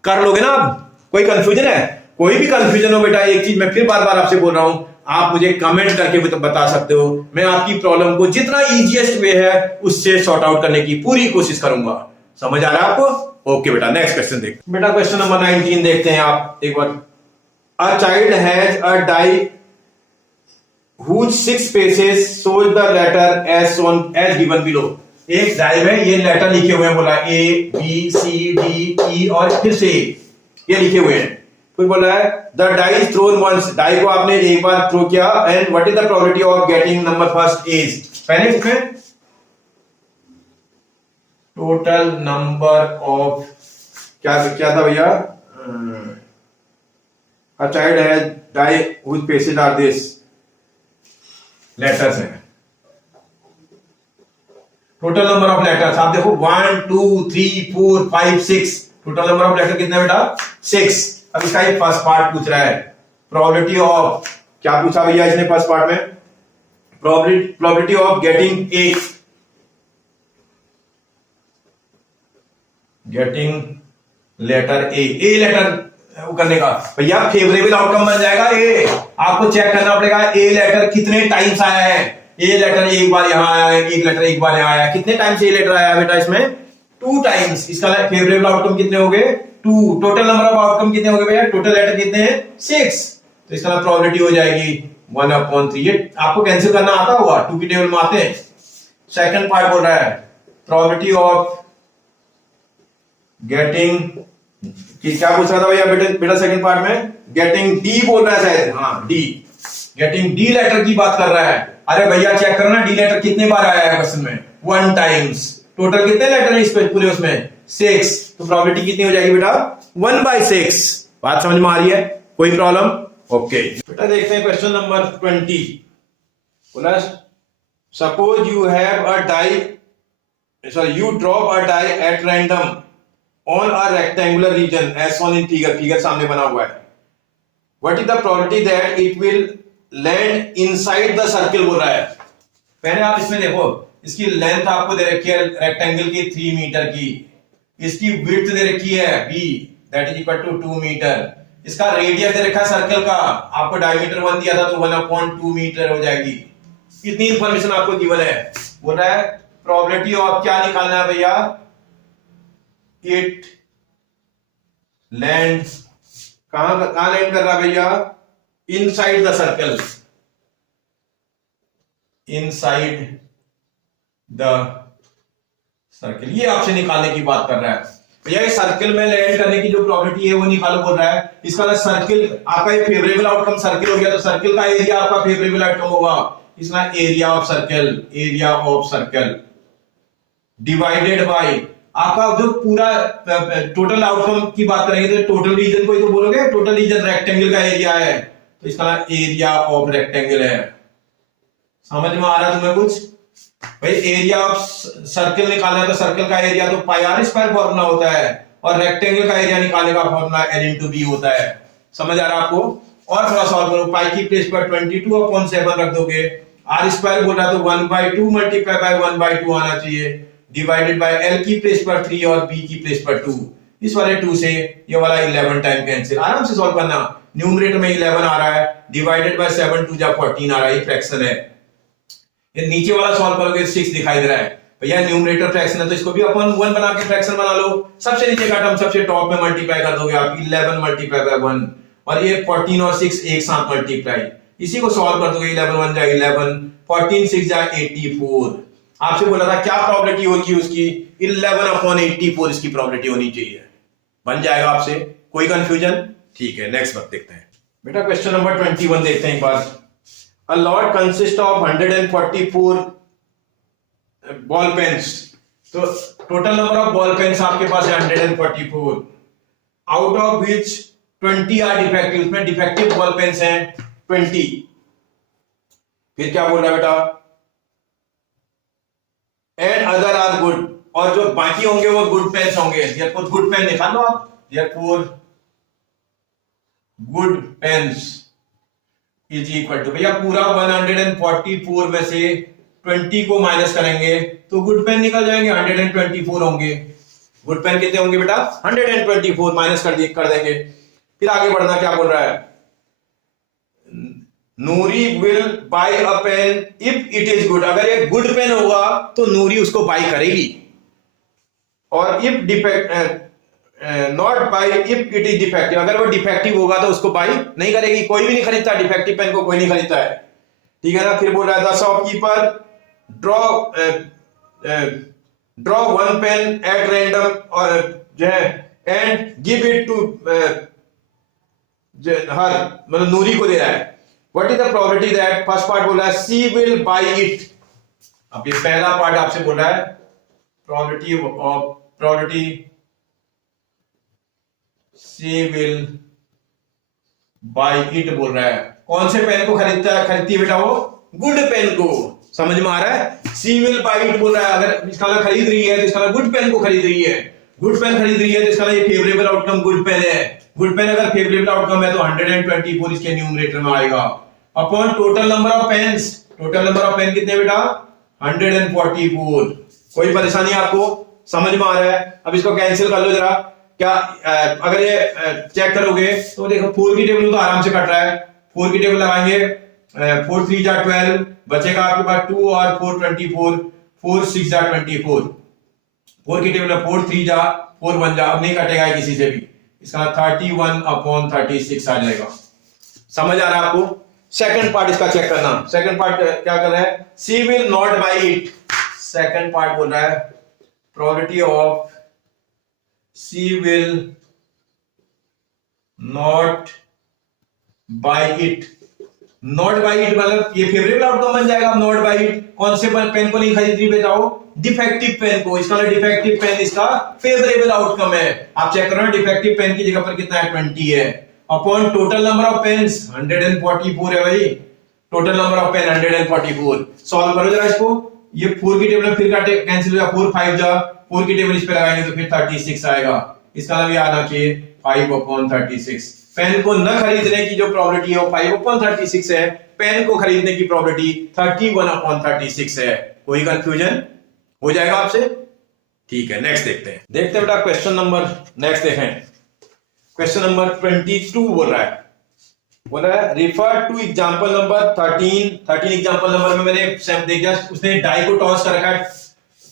कर लोगे ना आप? कोई कंफ्यूजन है? कोई भी कंफ्यूजन हो बेटा, एक चीज मैं फिर बार बार आपसे बोल रहा हूं, आप मुझे कमेंट करके बता सकते हो। मैं आपकी प्रॉब्लम को जितना इजीएस्ट वे है उससे सॉर्ट आउट करने की पूरी कोशिश करूंगा। समझ आ रहा है आपको? ओके बेटा, नेक्स्ट क्वेश्चन देख बेटा। क्वेश्चन नंबर 19 देखते हैं आप एक बार। A child has a die whose 6 spaces shows the letter as shown as given below। एक डाई में ये लेटर लिखे हुए हैं, बोला A B C D E और फिर से ये लिखे हुए हैं। फिर बोला है the die is thrown once, die को आपने एक बार थ्रो किया, and what is the probability of getting number first is। पहले इसमें टोटल नंबर ऑफ क्या था भैया? A child has die whose spaces are this, letters है। टोटल नंबर ऑफ लेटर्स आप देखो 1 2 3 4 5 6, टोटल नंबर ऑफ लेटर कितने बेटा? 6। अब इसका एक फर्स्ट पार्ट पूछ रहा है, प्रोबेबिलिटी ऑफ, क्या पूछा भैया इसने फर्स्ट पार्ट में? Probability of getting letter A letter करने का। भैया फेवरेबल आउटकम बन जाएगा ए। आपको चेक करना पड़ेगा ए लेटर कितने टाइम्स आया है। ए लेटर एक बार यहां आया है, एक लेटर एक बार यहां आया है। कितने टाइम्स ए लेटर आया है बेटा? इसमें 2 टाइम्स। इसका फेवरेबल आउटकम कितने हो गए? 2। टोटल नंबर ऑफ आउटकम कितने हो गए भैया? टोटल लेटर कितने हैं? 6। तो इसका प्रोबेबिलिटी हो जाएगी 1/3। ये आपको कैंसिल करना आता होगा, 2 की टेबल में आते हैं। सेकंड पार्ट बोल रहा है प्रोबेबिलिटी ऑफ गेटिंग, क्या पूछ रहा था भैया बेटा सेकंड पार्ट में? गेटिंग डी बोल रहा है शायद, हाँ डी, गेटिंग डी लेटर की बात कर रहा है। अरे भैया चेक करना डी लेटर कितने बार आया है क्वेश्चन में? 1 टाइम्स। टोटल कितने लेटर है इस पे पूरे उसमें? 6। तो प्रोबेबिलिटी कितनी हो जाएगी बेटा? 1/6। बात समझ में आ रही है? कोई प्रॉब्लम? ओके बेटा देखते हैं क्वेश्चन नंबर 20। बोला suppose you have a die, sorry you drop a die at random on a rectangular region as shown in figure सामने बना हुआ है। What is the probability that it will land inside the circle बोल रहा है। पहले आप इसमें देखो, इसकी लेंथ आपको दे रखी है रेक्टेंगल की 3 मीटर की, इसकी विड्थ दे रखी है b that is equal to 2 metre, इसका रेडियस दे रखा है सर्कल का, आपको डायमीटर 1 दिया था तो 1/2 मीटर हो जाएगी। इतनी इंफॉर्मेशन आपको गिवन है। बोल रहा है प्रोबेबिलिटी ऑफ क्या निकालना है भैया? इट लैंड, कहां लैंड कर रहा है भैया? Inside the circle, inside the circle. ये ऑप्शन निकालने की बात कर रहा है भैया। ये सर्कल में लैंड करने की जो प्रोबेबिलिटी है वो निकालो बोल रहा है। इसका सर्कल आपका ये फेवरेबल आउटकम सर्कल हो गया, तो सर्कल का एरिया आपका फेवरेबल आउटकम होगा। इसका area of circle divided by आपका जो पूरा टोटल आउटकम की बात करेंगे तो टोटल रीजन को ही तो बोलोगे, टोटल रीजन रेक्टेंगल का एरिया है तो इसका एरिया ऑफ रेक्टेंगल है। समझ में आ रहा है तुम्हें कुछ? भाई एरिया ऑफ सर्कल निकालना है तो सर्कल का एरिया तो पाई r स्क्वायर फॉर्मूला होता है, और रेक्टेंगल का एरिया निकालने का फॉर्मूला l/b होता है। समझ आ रहा है आपको? और थोड़ा सॉल्व करो, पाई की प्लेस पर 22/7 रख दोगे, r स्क्वायर बोल रहा तो 1/2 मल्टीप्लाई बाय 1/2 आना चाहिए, डिवाइडेड बाय l की प्लेस पर 3 और b की प्लेस पर 2। इस वाले 2 से ये वाला 11 टाइम कैंसिल। आराम से सॉल्व करना। न्यूमरेटर में 11 आ रहा है, डिवाइडेड बाय 7 2 जा 14 आ रहा है, ये फ्रैक्शन है। ये नीचे वाला सॉल्व करोगे 6 दिखाई दे रहा है भैया, न्यूमरेटर फ्रैक्शन है तो इसको भी अपन 1 बना के फ्रैक्शन बना लो। सबसे नीचे का टर्म सबसे टॉप में मल्टीप्लाई कर दोगे आप, 11 मल्टीप्लाई बाय 1, और ये 14 और 6 एक साथ मल्टीप्लाई, इसी को सॉल्व कर दोगे। 11 1 जा 11, 14 6 जा 84, आपसे बोला था क्या प्रॉबिलिटी होगी उसकी, 11/84 इसकी प्रॉबिलिटी होनी चाहिए। बन जाएगा आपसे, कोई कंफ्यूजन? ठीक है, नेक्स्ट बात देखते हैं बेटा। क्वेश्चन नंबर 21 देखते हैं एक बार। A lot consist of 144 ball pens. तो total number of ball pens आपके पास है 144, out of which 20 are defective. उसमें डिफेक्टिव बॉल पेन्स हैं 20। फिर क्या बोल रहा है बेटा, एंड अदर आर गुड, और जो बाकी होंगे वो गुड पेन्स होंगे। देयरफॉर गुड पेन निकाल लो आप, therefore good pens is equal to, भैया पूरा 144 में से 20 को माइनस करेंगे तो गुड पेन निकल जाएंगे, 124 होंगे। गुड पेन कितने होंगे बेटा, 124 माइनस कर देंगे। फिर आगे बढ़ना, क्या बोल रहा है, Noori will buy a pen if it is good. अगर ये गुड पेन होगा तो नूरी उसको बाय करेगी, और if defect not buy if it is defective, अगर वो डिफेक्टिव होगा तो उसको बाय नहीं करेगी। कोई भी नहीं खरीदता डिफेक्टिव पेन को, कोई नहीं खरीदता है, ठीक है ना। फिर बोल रहा है the shopkeeper draw one pen at random, और जो है and give it to her, मतलब नूरी को दे रहा है। What is the probability that, first part बोल रहा है सी विल बाय इट। अब ये पहला पार्ट आपसे बोल रहा है probability she will buy it बोल रहा है। कौन से पेन को खरीदती है बेटा, वो गुड पेन को। समझ में आ रहा है, सी विल बाय इट बोल रहा है। अगर इसका खरीद रही है तो इसका गुड पेन को खरीद रही है, गुड पेन खरीद रही है तो इसका ये फेवरेबल आउटकम गुड पेन है। गुड पेन अगर फेवरेबल आउटकम है तो 124 इसके न्यूमरेटर में आएगा, upon total number of pens. Total number of pen कितने बेटा, 144। कोई परेशानी आपको, समझ में आ रहा है? अब इसको कैंसिल कर लो जरा। क्या अगर ये चेक करोगे तो देखो 4 की टेबल तो आराम से कट रहा है। 4 की टेबल लगाएंगे, 4 3 जा 12, बचेगा आपके पास 2 और 4 24, 4 6 जा 24। 4 की टेबल 4 3 जा 4 1 जा, अब नहीं कटेगा किसी से भी। इसका 31/36 आ जाएगा। समझ आ रहा है आपको? सेकंड पार्ट इसका चेक करना। सेकंड पार्ट क्या कर रहा है, C will not buy it. Second part बोल रहा है probability of C will not buy it. Not buy it मतलब ये फेवरेबल आउटकम बन जाएगा। नॉट बाय इट कौन से पेन को नहीं खरीद रही बेटाओ, डिफेक्टिव पेन को। इसका डिफेक्टिव पेन इसका फेवरेबल आउटकम है। आप चेक करो ना, डिफेक्टिव पेन की जगह पर कितना है, 20 है, upon total number of pens 144 है भाई। Total number of pen 144। Solve करो जरा इसको। ये 4 की टेबल फिर काटे कैंसिल हो जाएगा, 4 5 जा 4 की टेबल इस पे लगाएंगे तो फिर 36 आएगा। इसका मतलब ये आना चाहिए 5/36। पेन को न खरीदने की जो प्रोबेबिलिटी है वो 5/36 है, पेन को खरीदने की प्रोबेबिलिटी 31/36 है। कोई कंफ्यूजन हो जाएगा आपसे? ठीक है, नेक्स्ट देखते हैं। देखते हैं बेटा क्वेश्चन नंबर, नेक्स्ट देखें क्वेश्चन नंबर 22 बोल रहा है refer two example number 13 example number में मैंने देख दिया, उसने डाई को टॉस कर रखा है।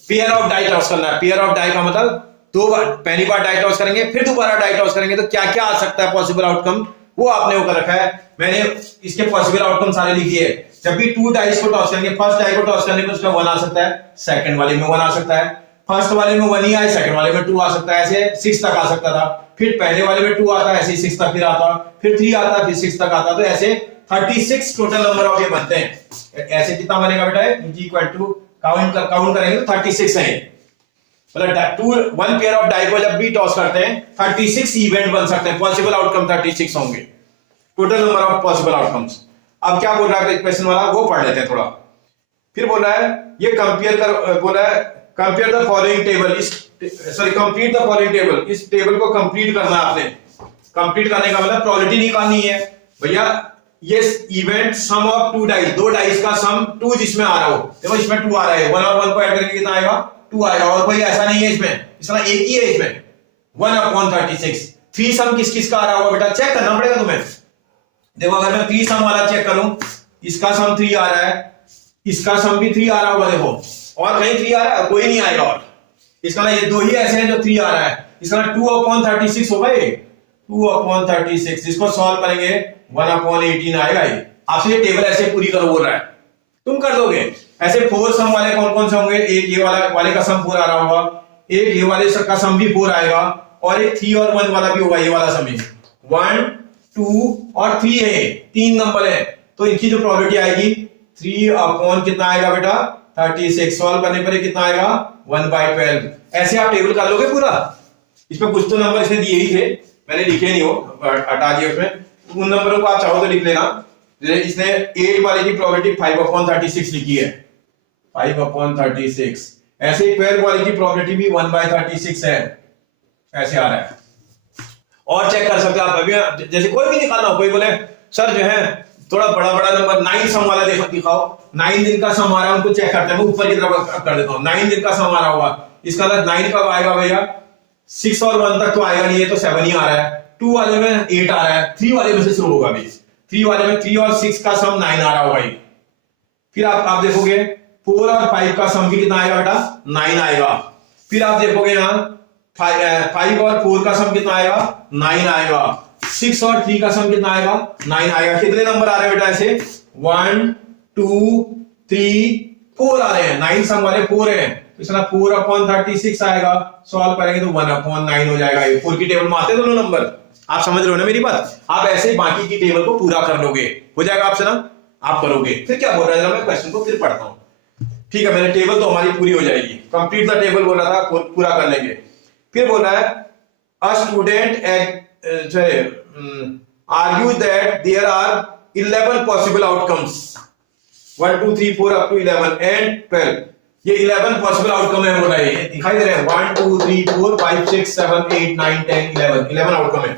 पेयर ऑफ डाई टॉस करना है। पेयर ऑफ डाई का मतलब दो बार, पहली बार डाई टॉस करेंगे फिर दोबारा डाई टॉस करेंगे तो क्या क्या आ सकता है पॉसिबल आउटकम, वो आपने वो कर रखा है। मैंने इसके पॉसिबल आउटकम सारे लिख दिए। जब भी 2 डाइस को टॉस करेंगे, फर्स्ट डाई को टॉस करने में उसका 1 आ सकता है, सेकंड वाले में 1 आ सकता है, फर्स्ट वाले में 1 ही आए, सेकंड वाले में 2 आ सकता है, ऐसे 6 तक आ सकता था। फिर पहले वाले में 2 आता है, ऐसे 6 तक फिर आता, फिर 3 आता, फिर 6 तक आता, तो ऐसे 36 टोटल नंबर ऑफ ये बनते हैं। ऐसे कितना बनेगा बेटा, इक्वल टू काउंट करेंगे तो 36 है। मतलब 1 पेयर ऑफ डाई को जब भी टॉस करते हैं 36 इवेंट बन सकते हैं, पॉसिबल आउटकम 36 होंगे, total number of possible outcomes. अब क्या बोल रहा है क्वेश्चन वाला, वो पढ़ लेते हैं थोड़ा। फिर बोल रहा है ये कंपेयर कर, बोल रहा है compare the following table, complete the following table. इस टेबल को कंप्लीट करना है आपने। कंप्लीट करने का मतलब प्रोबेबिलिटी निकालनी है भैया। ये event sum of 2 dice, 2 dice का सम 2 जिसमें आ रहा हो, देखो इसमें 2 आ रहा है, 1 और 1 को ऐड करके कितना आएगा, 2 आएगा। और कोई ऐसा नहीं है इसमें, इसका एक ही है इसमें, 1/36। 3 सम किस किस का आ रहा होगा बेटा, चेक करना पड़ेगा तुम्हें। देखो अगर मैं 3 सम वाला चेक करूं, इसका सम 3 आ रहा है, इसका सम भी 3 आ रहा होगा, देखो और कहीं 3 आ रहा है, कोई नहीं आएगा। और इसका ये 2 ही ऐसे हैं जो 3 आ रहा है। इसका 2/36 होगा ये, 2/36। इसको सॉल्व करेंगे 1/18 आएगा ये। आपसे ये टेबल ऐसे पूरी करो बोल रहा है, तुम कर दोगे। ऐसे 4 सम वाले कौन कौन से होंगे? एक ये वाले का सम 4 आ रहा होगा, एक ये वाले का सम भी 4 आएगा, और एक 3 और 1 वाला भी होगा, ये वाला सम है 1 2 और 3 है, 3 नंबर है, तो इनकी जो प्रोबेबिलिटी आएगी 3 अपॉन कितना आएगा बेटा 36। सॉल्व करने पर कितना आएगा 1/12। ऐसे आप टेबल कर लोगे पूरा। इसमें कुछ तो नंबर इसने दिए ही थे, मैंने लिखे नहीं हो, हटा दिए उसमें। उन नंबरों को आप चाहो तो लिख लेना। जैसे इसने 8 वाले की प्रोबेबिलिटी 5/36 लिखी है, 5/36। ऐसे 12 वाले की प्रोबेबिलिटी भी 1/36 है, ऐसे आ रहा है। और चेक कर सकते हो आप अभी, जैसे कोई भी निकालना हो, कोई बोले सर जो है थोड़ा बड़ा बड़ा नंबर 9 सम वाला दिखाओ, 9 दिन का सम आ रहा है, उनको चेक करते हैं। मैं ऊपर की तरफ कर देता हूं, 9 दिन का सम आ रहा होगा, इसका 9 कब आएगा भैया? 6 और 1 तक तो आएगा नहीं, ये तो 7 ही आ रहा है। 2 वाले में 8 आ रहा है, 3 वाले में से शुरू होगा भी, 3 वाले में 3 और 6 का सम 9 आ रहा होगा। फिर आप देखोगे 4 और 5 का सम भी कितना आएगा बेटा? 9 आएगा। फिर आप देखोगे यहां 5 और 4 का सम कितना आएगा? 9 आएगा। 6 और 3 का सम कितना आएगा? 9 आएगा। कितने नंबर आ रहे हैं बेटा ऐसे? 1 2 3 4 आ रहे हैं, 9 सम वाले 4 हैं, इसमें 4/36 आएगा। सॉल्व करेंगे तो 1/9 हो जाएगा। 4 की टेबल में आते हैं दोनों नंबर। आप समझ रहे हो ना मेरी बात? आप ऐसे बाकी की टेबल को पूरा कर लोगे, हो जाएगा आपसे ना, आप करोगे। फिर क्या बोल रहा है, मैं क्वेश्चन को फिर पढ़ता हूं। ठीक है, मैंने टेबल तो हमारी पूरी हो जाएगी, कंप्लीट द टेबल बोला था, पूरा कर लेंगे। फिर बोला है a student argue that there are 11 possible outcomes, 1 2 3 4 up to 11 and 12। ये 11 पॉसिबल आउटकम है, बोला ये दिखाई दे रहे हैं 1 2 3 4 5 6 7 8 9 10 11 आउटकम है।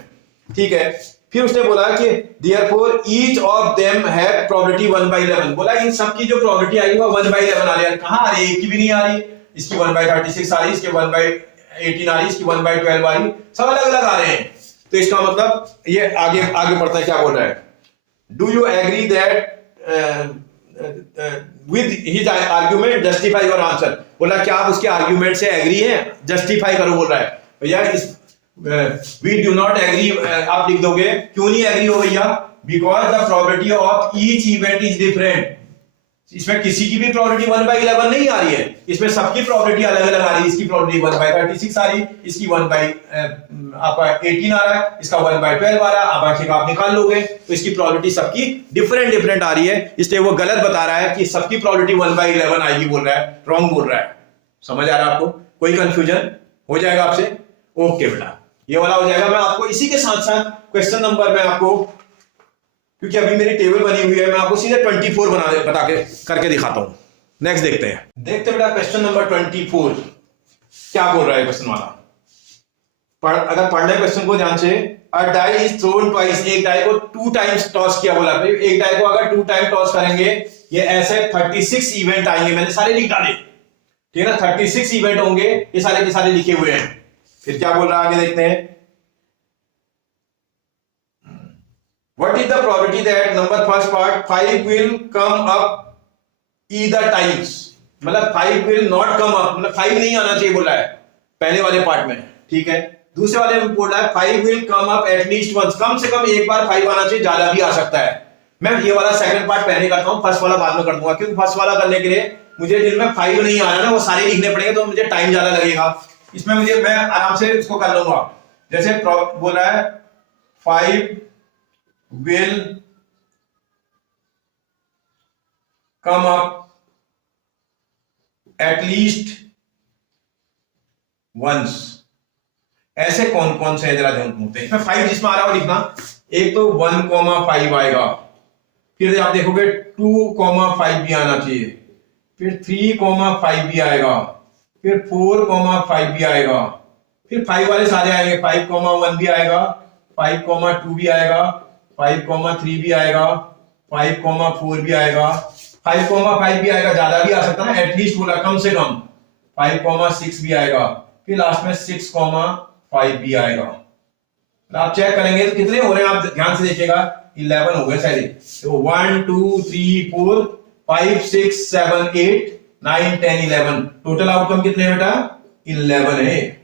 ठीक है, फिर उसने बोला कि therefore each of them have probability 1/11। बोला इन सब की जो प्रोबेबिलिटी आएगी वो 1/11 आ रही है। कहां आ रही है? एक की भी नहीं आ रही, इसकी 1/36 आ रही, इसकी 1/18 आ रही, इसकी 1/12 आ रही, सब अलग अलग आ रहे हैं। तो इसका मतलब ये आगे बढ़ता है, क्या बोल रहा है? Do you agree that with his argument justify your answer। बोला क्या आप उसके आर्ग्यूमेंट से एग्री हैं? जस्टिफाई करो बोल रहा है भैया। इस we do not agree आप लिख दोगे, क्यों नहीं एग्री हो भैया? because the probability of each event is different। इसमें किसी की भी प्रोबेबिलिटी 1/11 नहीं आ रही है, इसमें सबकी प्रोबेबिलिटी अलग अलग आ रही है। इसकी प्रोबेबिलिटी 1/36 आ रही, इसकी 1/18 आ रहा है, इसका 1/12 आ रहा है। अब आखिर आप निकाल लोगे तो इसकी प्रोबेबिलिटी सबकी डिफरेंट आ रही है, इसलिए वो गलत बता रहा है कि सबकी प्रोबेबिलिटी 1/11 आएगी बोल रहा है, रॉन्ग बोल रहा है। समझ आ रहा है आपको? कोई कंफ्यूजन हो जाएगा आपसे? ओके बेटा, ये वाला हो जाएगा। मैं आपको इसी के साथ साथ क्वेश्चन नंबर में आपको, क्योंकि अभी मेरी टेबल बनी हुई है, मैं आपको सीधे 24 बता के करके दिखाता हूं। नेक्स्ट देखते हैं, बेटा क्वेश्चन नंबर 24 क्या बोल रहा है क्वेश्चन वाला। अगर पढ़ ले क्वेश्चन को ध्यान से। अ डाई इज थ्रोन ट्वाइस, एक डाई को 2 टाइम्स टॉस किया बोला। एक डाई को अगर 2 टाइम टॉस करेंगे, ये ऐसे 36 इवेंट आएंगे, मैंने सारे लिख डाले, ठीक है ना। 36 इवेंट होंगे, ये सारे के सारे लिखे हुए हैं। फिर क्या बोल रहा है आगे देखते हैं। What is the probability that number first part 5 will come up either times? मतलब 5 will not come up, मतलब 5 नहीं आना चाहिए बोला है पहले वाले पार्ट में, ठीक है। दूसरे वाले में बोला है 5 will come up at least once, कम से कम एक बार 5 आना चाहिए, ज्यादा भी आ सकता है। मैं ये वाला सेकंड पार्ट पहले करता हूं, फर्स्ट वाला बाद में कर दूंगा, क्योंकि फर्स्ट वाला करने के लिए मुझे जिनमें 5 नहीं आ रहा ना, वो सारे लिखने पड़ेंगे, तो मुझे टाइम ज्यादा लगेगा। इसमें मैं आराम से इसको कर लूंगा। जैसे बोला है 5 will come up at least once। ऐसे कौन कौन से जरा ढूंढते हैं। इसमें 5 जिसमें आ रहा हो लिखना। एक तो 1,5 आएगा, फिर आप देखोगे 2,5 भी आना चाहिए, फिर 3,5 भी आएगा, फिर 4,5 भी आएगा, फिर 5 वाले सारे आएंगे, 5,1 भी आएगा, 5,2 भी आएगा, 5,3 भी आएगा, 5,4 भी आएगा, 5,5 भी आएगा, ज्यादा भी आ सकता है ना, एटलीस्ट बोला कम से कम, 5,6 भी आएगा, फिर लास्ट में 6,5 भी आएगा। आप चेक करेंगे तो कितने हो रहे हैं, आप ध्यान से देखिएगा, 11 हो गए सारे। तो 1 2 3 4 5 6 7 8 9 10 11, टोटल आउटकम कितने हैं बेटा? 11 है।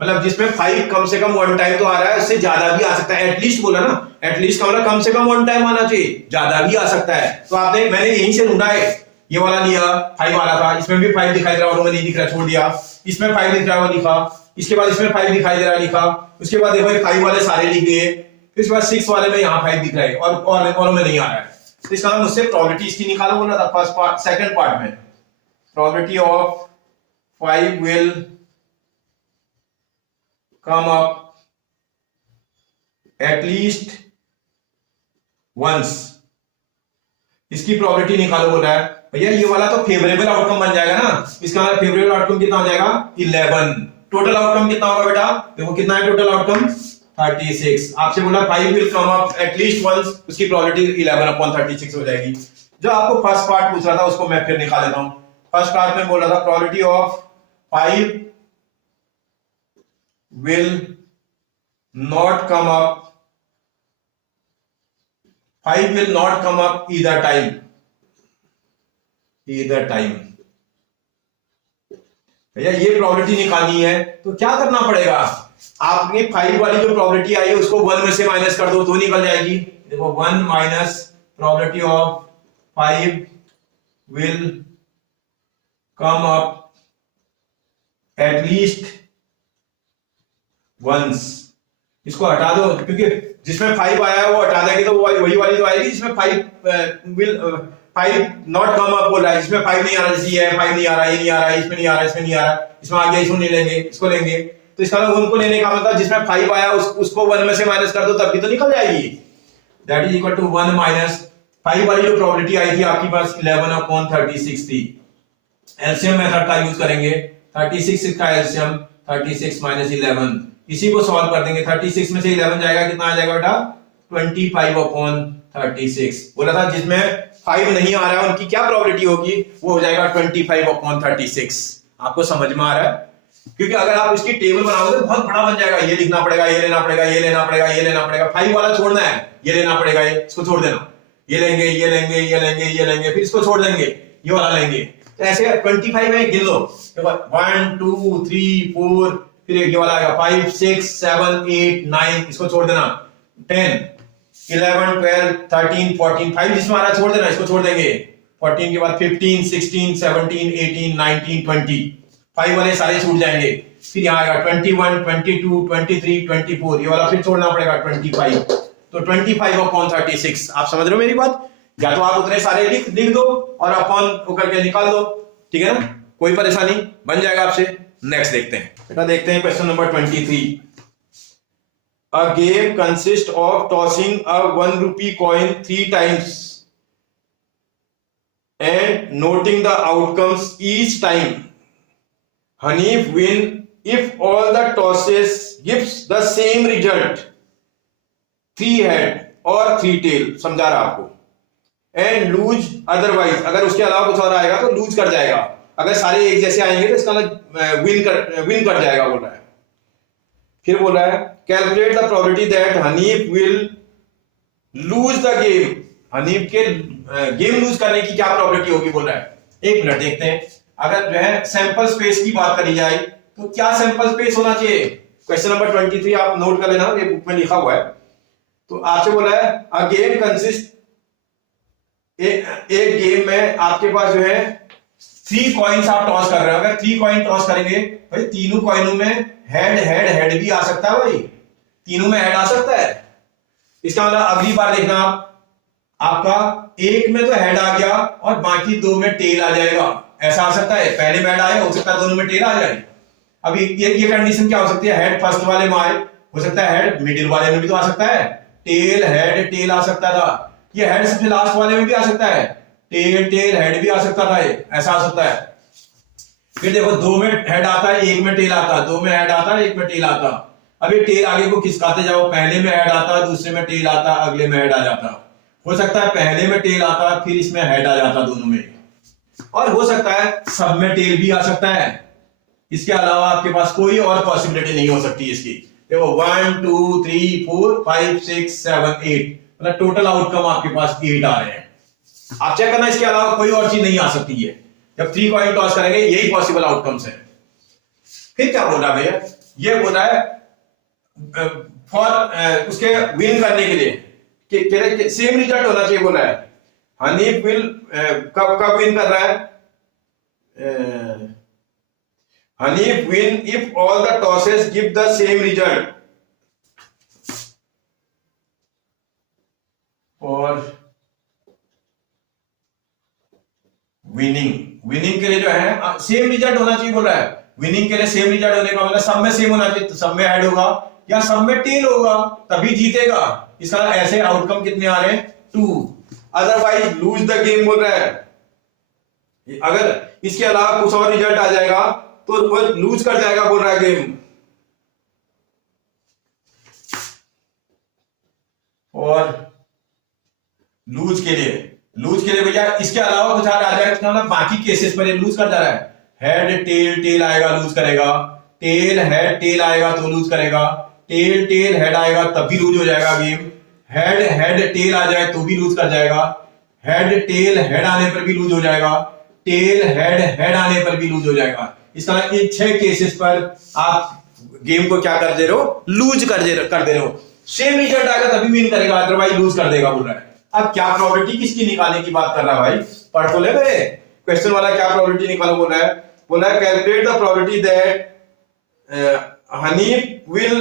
मतलब जिसमें 5 कम से कम 1 टाइम तो आ रहा है, उससे ज्यादा भी आ सकता है। एटलीस्ट बोला ना, एटलीस्ट का मतलब कम से कम 1 टाइम आना चाहिए, ज्यादा भी आ सकता है। तो आपने मैंने यहीं से ढूंढा है, ये वाला लिया 5 आ रहा था, इसमें भी 5 दिखाई दे रहा, और नहीं दिख रहा छोड़ दिया, इसमें 5 दिख रहा है वो लिखा, इसके बाद इसमें 5 दिखाई दे रहा लिखा, उसके बाद देखो 5 वाले सारे लिख दिए, फिर उसके बाद 6 वाले में यहाँ 5 दिख रहा है और में नहीं आ रहा है। तो इसका मतलब मुझसे प्रोबेबिलिटी इसकी निकालो बोला था फर्स्ट पार्ट, सेकंड पार्ट में probability of 5 will come up at least once, इसकी प्रोबेबिलिटी निकालो बोल रहा है। भैया ये वाला तो फेवरेबल आउटकम बन जाएगा ना, इसका मतलब फेवरेबल आउटकम कितना हो जाएगा 11। टोटल आउटकम कितना होगा बेटा, देखो कितना है टोटल आउटकम 36। आपसे बोला 5 will come up at least once, उसकी प्रोबेबिलिटी 11/36 हो जाएगी। जो आपको फर्स्ट पार्ट पूछ रहा था उसको मैं फिर निकाल देता हूं। फर्स्ट पार्ट में बोल रहा था probability of 5 will not come up, 5 will not come up either time, भैया ये प्रोबेबिलिटी निकालनी है तो क्या करना पड़ेगा, आपने 5 वाली जो प्रोबेबिलिटी आई है उसको 1 में से माइनस कर दो तो निकल जाएगी। देखो 1 minus probability of 5 will come up at least once, इसको हटा दो क्योंकि जिसमें 5 आया है वो हटा देंगे तो वही वाली तो आएगी जिसमें 5 नॉट कम अप बोल रहा है, जिसमें 5 नहीं आ रहा, जैसे ये है 5 नहीं आ रहा, ये नहीं आ रहा, इसमें नहीं आ रहा, इसमें नहीं आ रहा, इसमें आ गया, इसको नहीं लेंगे, इसको लेंगे, तो इसका मतलब उनको लेने का मतलब जिसमें 5 आया उसको 1 में से माइनस कर दो तब भी तो निकल जाएगी। That is equal to 1 minus 5 वाली जो प्रोबेबिलिटी आई थी आपके पास 11/36 थी। एलसीएम मेथड का यूज करेंगे, 36 का एलसीएम 36 माइनस 11, इसी को सॉल्व कर देंगे। 36 में से 11 जाएगा, कितना आ जाएगा बेटा 25/36। बोला था जिसमें 5 नहीं आ रहा है उनकी क्या प्रोबेबिलिटी होगी, वो हो जाएगा 25/36। आपको समझ में आ रहा है, क्योंकि अगर आप इसकी टेबल बनाओगे तो बहुत बड़ा बन जाएगा, ये लिखना पड़ेगा, ये लेना पड़ेगा, ये लेना पड़ेगा, ये लेना पड़ेगा, 5 वाला छोड़ना है, ये लेना पड़ेगा, ये इसको छोड़ देना, ये लेंगे, ये लेंगे, ये लेंगे, ये लेंगे, फिर इसको छोड़ देंगे, ये वाला लेंगे, तो ऐसे 25 में गिन लो, 1 2 3 4, फिर ये वाला आएगा 5 6 7 8 9, इसको छोड़ देना, 10 11 12 13 14, 5 जिसमें आ रहा छोड़ देना, इसको छोड़ देंगे, 14 के बाद 15 16 17 18 19 20, 5 वाले सारे छूट जाएंगे, फिर यहाँ आएगा 21 22 23 24, ये वाला फिर छोड़ना पड़ेगा 25, तो 25/36। आप समझ रहे हो मेरी बात, या तो आप उतने सारे लिख दो और अपॉन करके निकाल दो, ठीक है ना, कोई परेशानी बन जाएगा आपसे। नेक्स्ट देखते हैं बेटा, देखते हैं question number 23। A game consists of tossing a 1 rupee coin 3 times and noting the outcomes each time. Hanif win if all the tosses gives the same result, 3 head or 3 tail, समझा रहा आपको, and lose otherwise, अगर उसके अलावा कुछ और आएगा तो लूज कर जाएगा, अगर सारे एक जैसे आएंगे तो इसका विन कर जाएगा बोल रहा है। फिर बोल रहा है calculate the probability that Hanif will lose the game, Hanif के गेम लूज करने की क्या प्रोबेबिलिटी होगी बोल रहा है। एक मिनट देखते हैं, अगर जो है सैंपल स्पेस की बात करी जाए तो क्या सैंपल स्पेस होना चाहिए। क्वेश्चन नंबर 23 आप नोट कर लेना, ये बुक में लिखा हुआ है। तो आपसे बोला है अ गेम कंसिस्ट, एक गेम में आपके पास जो है 3 कॉइन्स आप टॉस कर रहे हो, अगर 3 कॉइन टॉस करेंगे भाई तीनों कॉइनों में हेड भी आ सकता है, भाई तीनों में हेड आ सकता है। इसका मतलब अगली बार देखना आपका एक में तो हेड आ गया और बाकी 2 में टेल आ जाएगा, ऐसा आ सकता है। पहले में हेड आया, हो सकता है दोनों में टेल आ जाए। अभी ये कंडीशन क्या हो सकती है, हेड फर्स्ट वाले में आए, हो सकता है हेड मिडिल वाले में भी तो आ सकता है, टेल हेड टेल आ सकता था। ये हेड सबसे लास्ट वाले में भी आ सकता है, टेल हेड भी आ सकता था, ऐसा आ सकता है। फिर देखो 2 में हेड आता है, 1 में टेल आता है, 2 में हेड आता है, 1 में टेल आता। अब ये टेल आगे को खिसकाते जाओ, पहले में हेड आता, दूसरे में टेल आता, अगले में हेड आ जाता। हो सकता है पहले में टेल आता फिर इसमें हेड आ जाता दोनों में, और हो सकता है सब में टेल भी आ सकता है। इसके अलावा आपके पास कोई और पॉसिबिलिटी नहीं हो सकती इसकी। देखो 1 2 3 4 5 6 7 8, मतलब टोटल आउटकम आपके पास 8 आ रहे हैं। आप चेक करना, इसके अलावा कोई और चीज नहीं आ सकती है। जब 3 कॉइन टॉस करेंगे यही पॉसिबल आउटकम्स है। फिर क्या बोल रहा है भैया, ये बोल रहा है फॉर उसके विन करने के लिए कि सेम रिजल्ट होना चाहिए बोला है। हनीफ विल कब कब विन कर रहा है? Hanif win if all the tosses give the same result. और विनिंग के लिए जो है सेम रिजल्ट होना चाहिए बोल रहा है। विनिंग के लिए सेम रिजल्ट होने का मतलब सब में सेम होना चाहिए, तो सब में ऐड होगा या सब में टेल होगा तभी जीतेगा। इसका ऐसे आउटकम कितने आ रहे हैं? 2। अदरवाइज लूज द गेम बोल रहा है। अगर इसके अलावा कुछ और रिजल्ट आ जाएगा तो वो लूज कर जाएगा बोल रहा है गेम। और लूज के लिए भैया इसके अलावा कुछ और आ जाए तो मतलब बाकी केसेस पर ये लूज कर जा रहा है। हेड टेल, टेल आएगा लूज करेगा, टेल हेड टेल आएगा तो लूज करेगा, टेल टेल हेड आएगा तब भी लूज हो जाएगा गेम, हेड हेड टेल आ जाए तो भी लूज कर जाएगा, हेड टेल हेड आने पर भी लूज हो जाएगा, टेल हेड हेड आने पर भी लूज हो जाएगा। इस तरह इन 6 केसेस पर आप गेम को क्या कर दे रहे हो? लूज कर दे रहे हो। सेम रिजल्ट आएगा तभी विन करेगा, अदरवाइज लूज कर देगा बोल रहा है। अब क्या प्रोबेबिलिटी किसकी निकालने की बात कर रहा है भाई? पढ़ तो ले गए क्वेश्चन वाला, क्या प्रोबेबिलिटी निकालो बोल रहा है? बोला है calculate the probability that Hanif will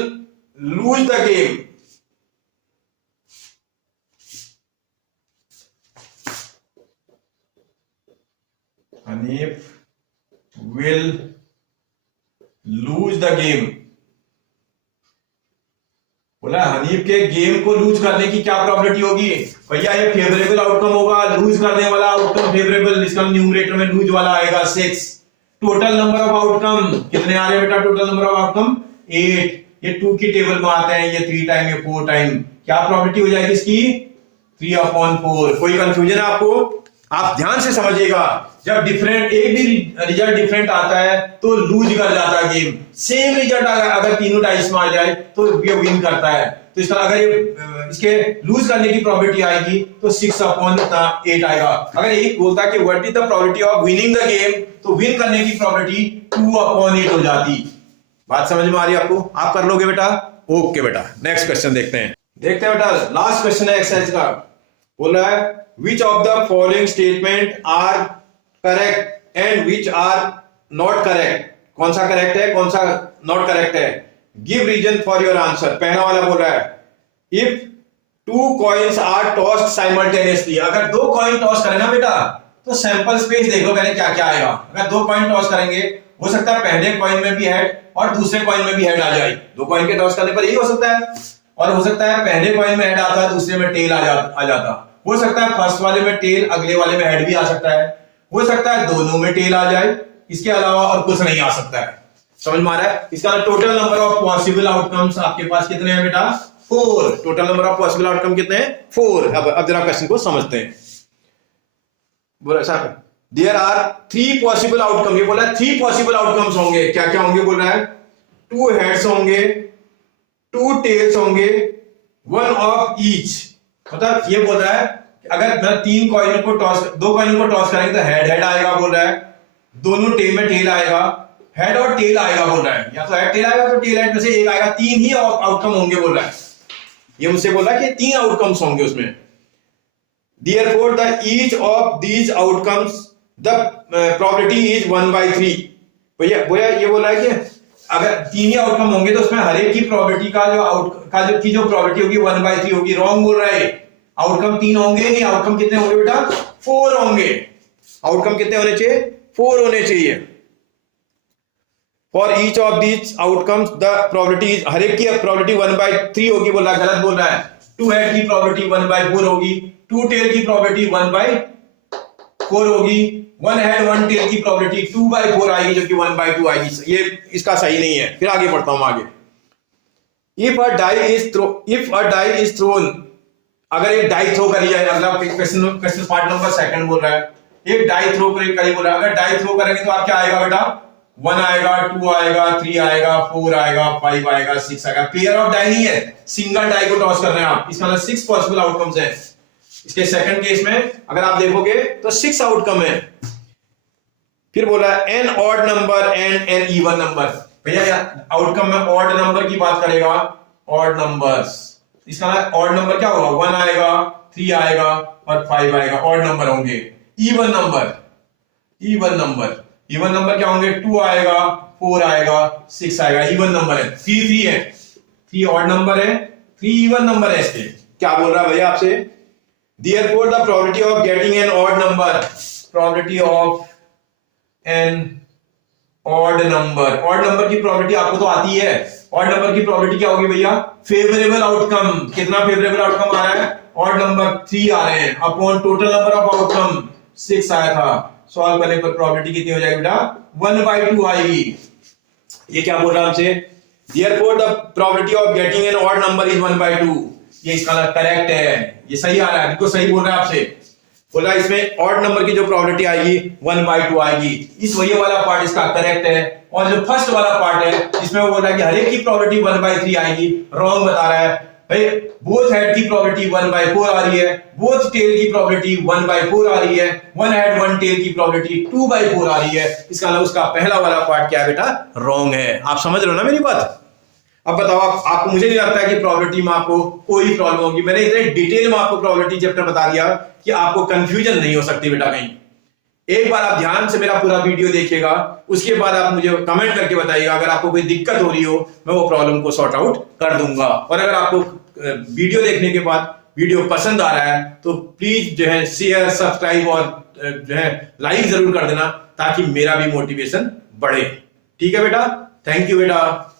lose the game. Hanif will lose the game. बोला हनीफ के गेम को लूज करने की क्या प्रोबेबिलिटी होगी? भैया ये फेवरेबल आउटकम होगा, लूज करने वाला आउटकम फेवरेबल, इसका न्यूमरेटर में लूज वाला आएगा 6। टोटल नंबर ऑफ आउटकम कितने आ रहे हैं बेटा? Total number of outcome 8। ये 2 की टेबल में आते हैं, ये 3 टाइम, ये 4 टाइम। क्या प्रोबेबिलिटी हो जाएगी इसकी? 3/4। कोई कंफ्यूजन है आपको? आप ध्यान से समझिएगा, जब डिफरेंट एक भी रिजल्ट डिफरेंट आता है तो लूज कर जाता है गेम। सेम रिजल्ट अगर तीनों टाइम्स में आ जाए तो ये विन करता है। तो इसका अगर ये इसके लूज करने की प्रोबेबिलिटी आएगी तो 6/8 आएगा। अगर एक बोलता है कि what is the probability of winning the game, तो विन करने की प्रोबेबिलिटी 2/8 हो जाती। बात समझ में आ रही है आपको? आप कर लोगे बेटा? ओके बेटा, नेक्स्ट क्वेश्चन देखते हैं बेटा। लास्ट क्वेश्चन है एक्सरसाइज का। बोल रहा है which of the following statement are correct and which are not correct। कौन सा करेक्ट है, कौन सा नॉट करेक्ट है? Give reason for your answer. पहला वाला बोल रहा है if 2 coins are tossed simultaneously। अगर 2 कॉइन टॉस करें ना बेटा तो सैंपल स्पेस देख लो पहले क्या क्या आएगा। अगर 2 कॉइन टॉस करेंगे, हो सकता है पहले कॉइन में भी हेड और दूसरे कॉइन में भी हेड आ जाए। 2 कॉइन के टॉस करने पर यही हो सकता है। और हो सकता है पहले कॉइन में हेड आता है, दूसरे में टेल आ जाता। हो सकता है फर्स्ट वाले में टेल, अगले वाले में हेड भी आ सकता है। हो सकता है दोनों में टेल आ जाए, इसके अलावा और कुछ नहीं आ सकता है। समझ में आ रहा है? इसका total number of possible outcomes आपके पास कितने हैं बेटा? 4। Total number of possible outcome कितने हैं? 4। अब जरा क्वेश्चन को समझते हैं। बोला साहब देयर आर 3 पॉसिबल आउटकम। ये बोला 3 पॉसिबल आउटकम्स होंगे। क्या क्या होंगे बोल रहा है? 2 हेड्स होंगे, 2 टेल्स होंगे, 1 ऑफ ईच। मतलब ये बोल रहा है अगर 3 कॉइन को टॉस, 2 कॉइन को टॉस करेंगे तो हेड हेड आएगा बोल रहा है, दोनों टेल में टेल आएगा, हेड और टेल आएगा बोल रहा है। या तो हेड टेल आएगा तो टेल हेड में से एक आएगा। 3 ही आउटकम होंगे बोल रहा है। ये मुझसे बोला कि 3 आउटकम्स होंगे उसमें। Therefore the each of these outcomes the probability is 1/3। भैया ये बोला है कि अगर 3 ही आउटकम होंगे तो उसमें हर एक की प्रोबेबिलिटी जो प्रोबेबिलिटी होगी 1/3 होगी। रॉन्ग बोल रहा है। आउटकम 3 होंगे नहीं, आउटकम कितने होंगे बेटा? 4 होंगे। आउटकम कितने होने चाहिए? 4 होने चाहिए। For each of these outcomes the probability is, हर एक की प्रोबेबिलिटी 1/3 होगी बोल रहा है। गलत बोल रहा है। 2 हेड की प्रोबेबिलिटी 1/4 होगी, 2 टेल की प्रोबेबिलिटी 1/4 होगी, 1 हेड 1 टेल की प्रोबेबिलिटी 2/4 आएगी जो कि 1/2 आएगी। ये इसका सही नहीं है। फिर आगे बढ़ता हूं आगे। If a die is thrown, अगर एक डाई थ्रो करी जाए, अगला क्वेश्चन पार्ट नंबर 2 बोल रहा है एक डाई थ्रो करी बोल रहा है। अगर डाई थ्रो करेंगे तो आप क्या आएगा बेटा? 1 आएगा, 2 आएगा, 3 आएगा, 4 आएगा, 5 आएगा, 6 आएगा। पेयर ऑफ डाई नहीं है, सिंगल डाई को टॉस कर रहे हैं आप। इसका मतलब 6 पॉसिबल आउटकम्स है। इसके सेकंड केस में अगर आप देखोगे तो 6 आउटकम है। फिर बोला an odd number and an even number. भैया आउटकम में ऑड नंबर की बात करेगा, ऑड नंबर्स। इसका ऑड नंबर क्या होगा, 1 आएगा, 3 आएगा और 5 आएगा, ऑड नंबर होंगे। इवन नंबर, इवन नंबर क्या होंगे, 2 आएगा, 4 आएगा, 6 आएगा, इवन नंबर है। 3 है, 3 ऑड नंबर है, 3 इवन नंबर है। इसके क्या बोल रहा है भैया आपसे, Therefore the probability of getting an odd number, probability of an odd number की probability आपको तो आती है। odd number की probability क्या होगी भैया, फेवरेबल आउटकम, कितना फेवरेबल आउटकम आ रहा है, odd number 3 आ रहे हैं upon total number of outcome 6 आया था। सॉल्व करने पर probability कितनी हो जाएगी बेटा, 1/2 आएगी। ये क्या बोल रहा है हमसे, Therefore the probability of getting an odd number is 1/2। ये इसका करेक्ट है, ये सही आ रहा है, बिल्कुल सही बोल रहा है आपसे। बोला इसमें ऑड नंबर की जो प्रोबेबिलिटी आएगी 1/2 आएगी। इस वही वाला पार्ट इसका करेक्ट है। और जो फर्स्ट वाला पार्ट है इसमें वो बोल रहा है कि हर एक की प्रोबेबिलिटी 1/3 आएगी, रॉन्ग बता रहा है भाई। बोथ हेड की प्रोबेबिलिटी 1/4 आ रही है, बोथ टेल की प्रोबेबिलिटी 1/4 आ रही है, वन हेड वन टेल की प्रोबेबिलिटी 2/4 आ रही है। इसका मतलब उसका पहला वाला पार्ट क्या है बेटा, रॉन्ग है। आप समझ रहे हो ना मेरी बात। अब बताओ आपको, मुझे नहीं लगता है कि प्रोबेबिलिटी में आपको कोई प्रॉब्लम होगी। मैंने इतने डिटेल में आपको प्रोबेबिलिटी चैप्टर बता दिया कि आपको कंफ्यूजन नहीं हो सकती बेटा कहीं। एक बार आप ध्यान से मेरा पूरा वीडियो देखिएगा, उसके बाद आप मुझे कमेंट करके बताइएगा। अगर आपको कोई दिक्कत हो रही हो मैं वो प्रॉब्लम को सॉर्ट आउट कर दूंगा। और अगर आपको वीडियो देखने के बाद वीडियो पसंद आ रहा है तो प्लीज जो है शेयर, सब्सक्राइब और जो है लाइक जरूर कर देना, ताकि मेरा भी मोटिवेशन बढ़े। ठीक है बेटा, थैंक यू बेटा।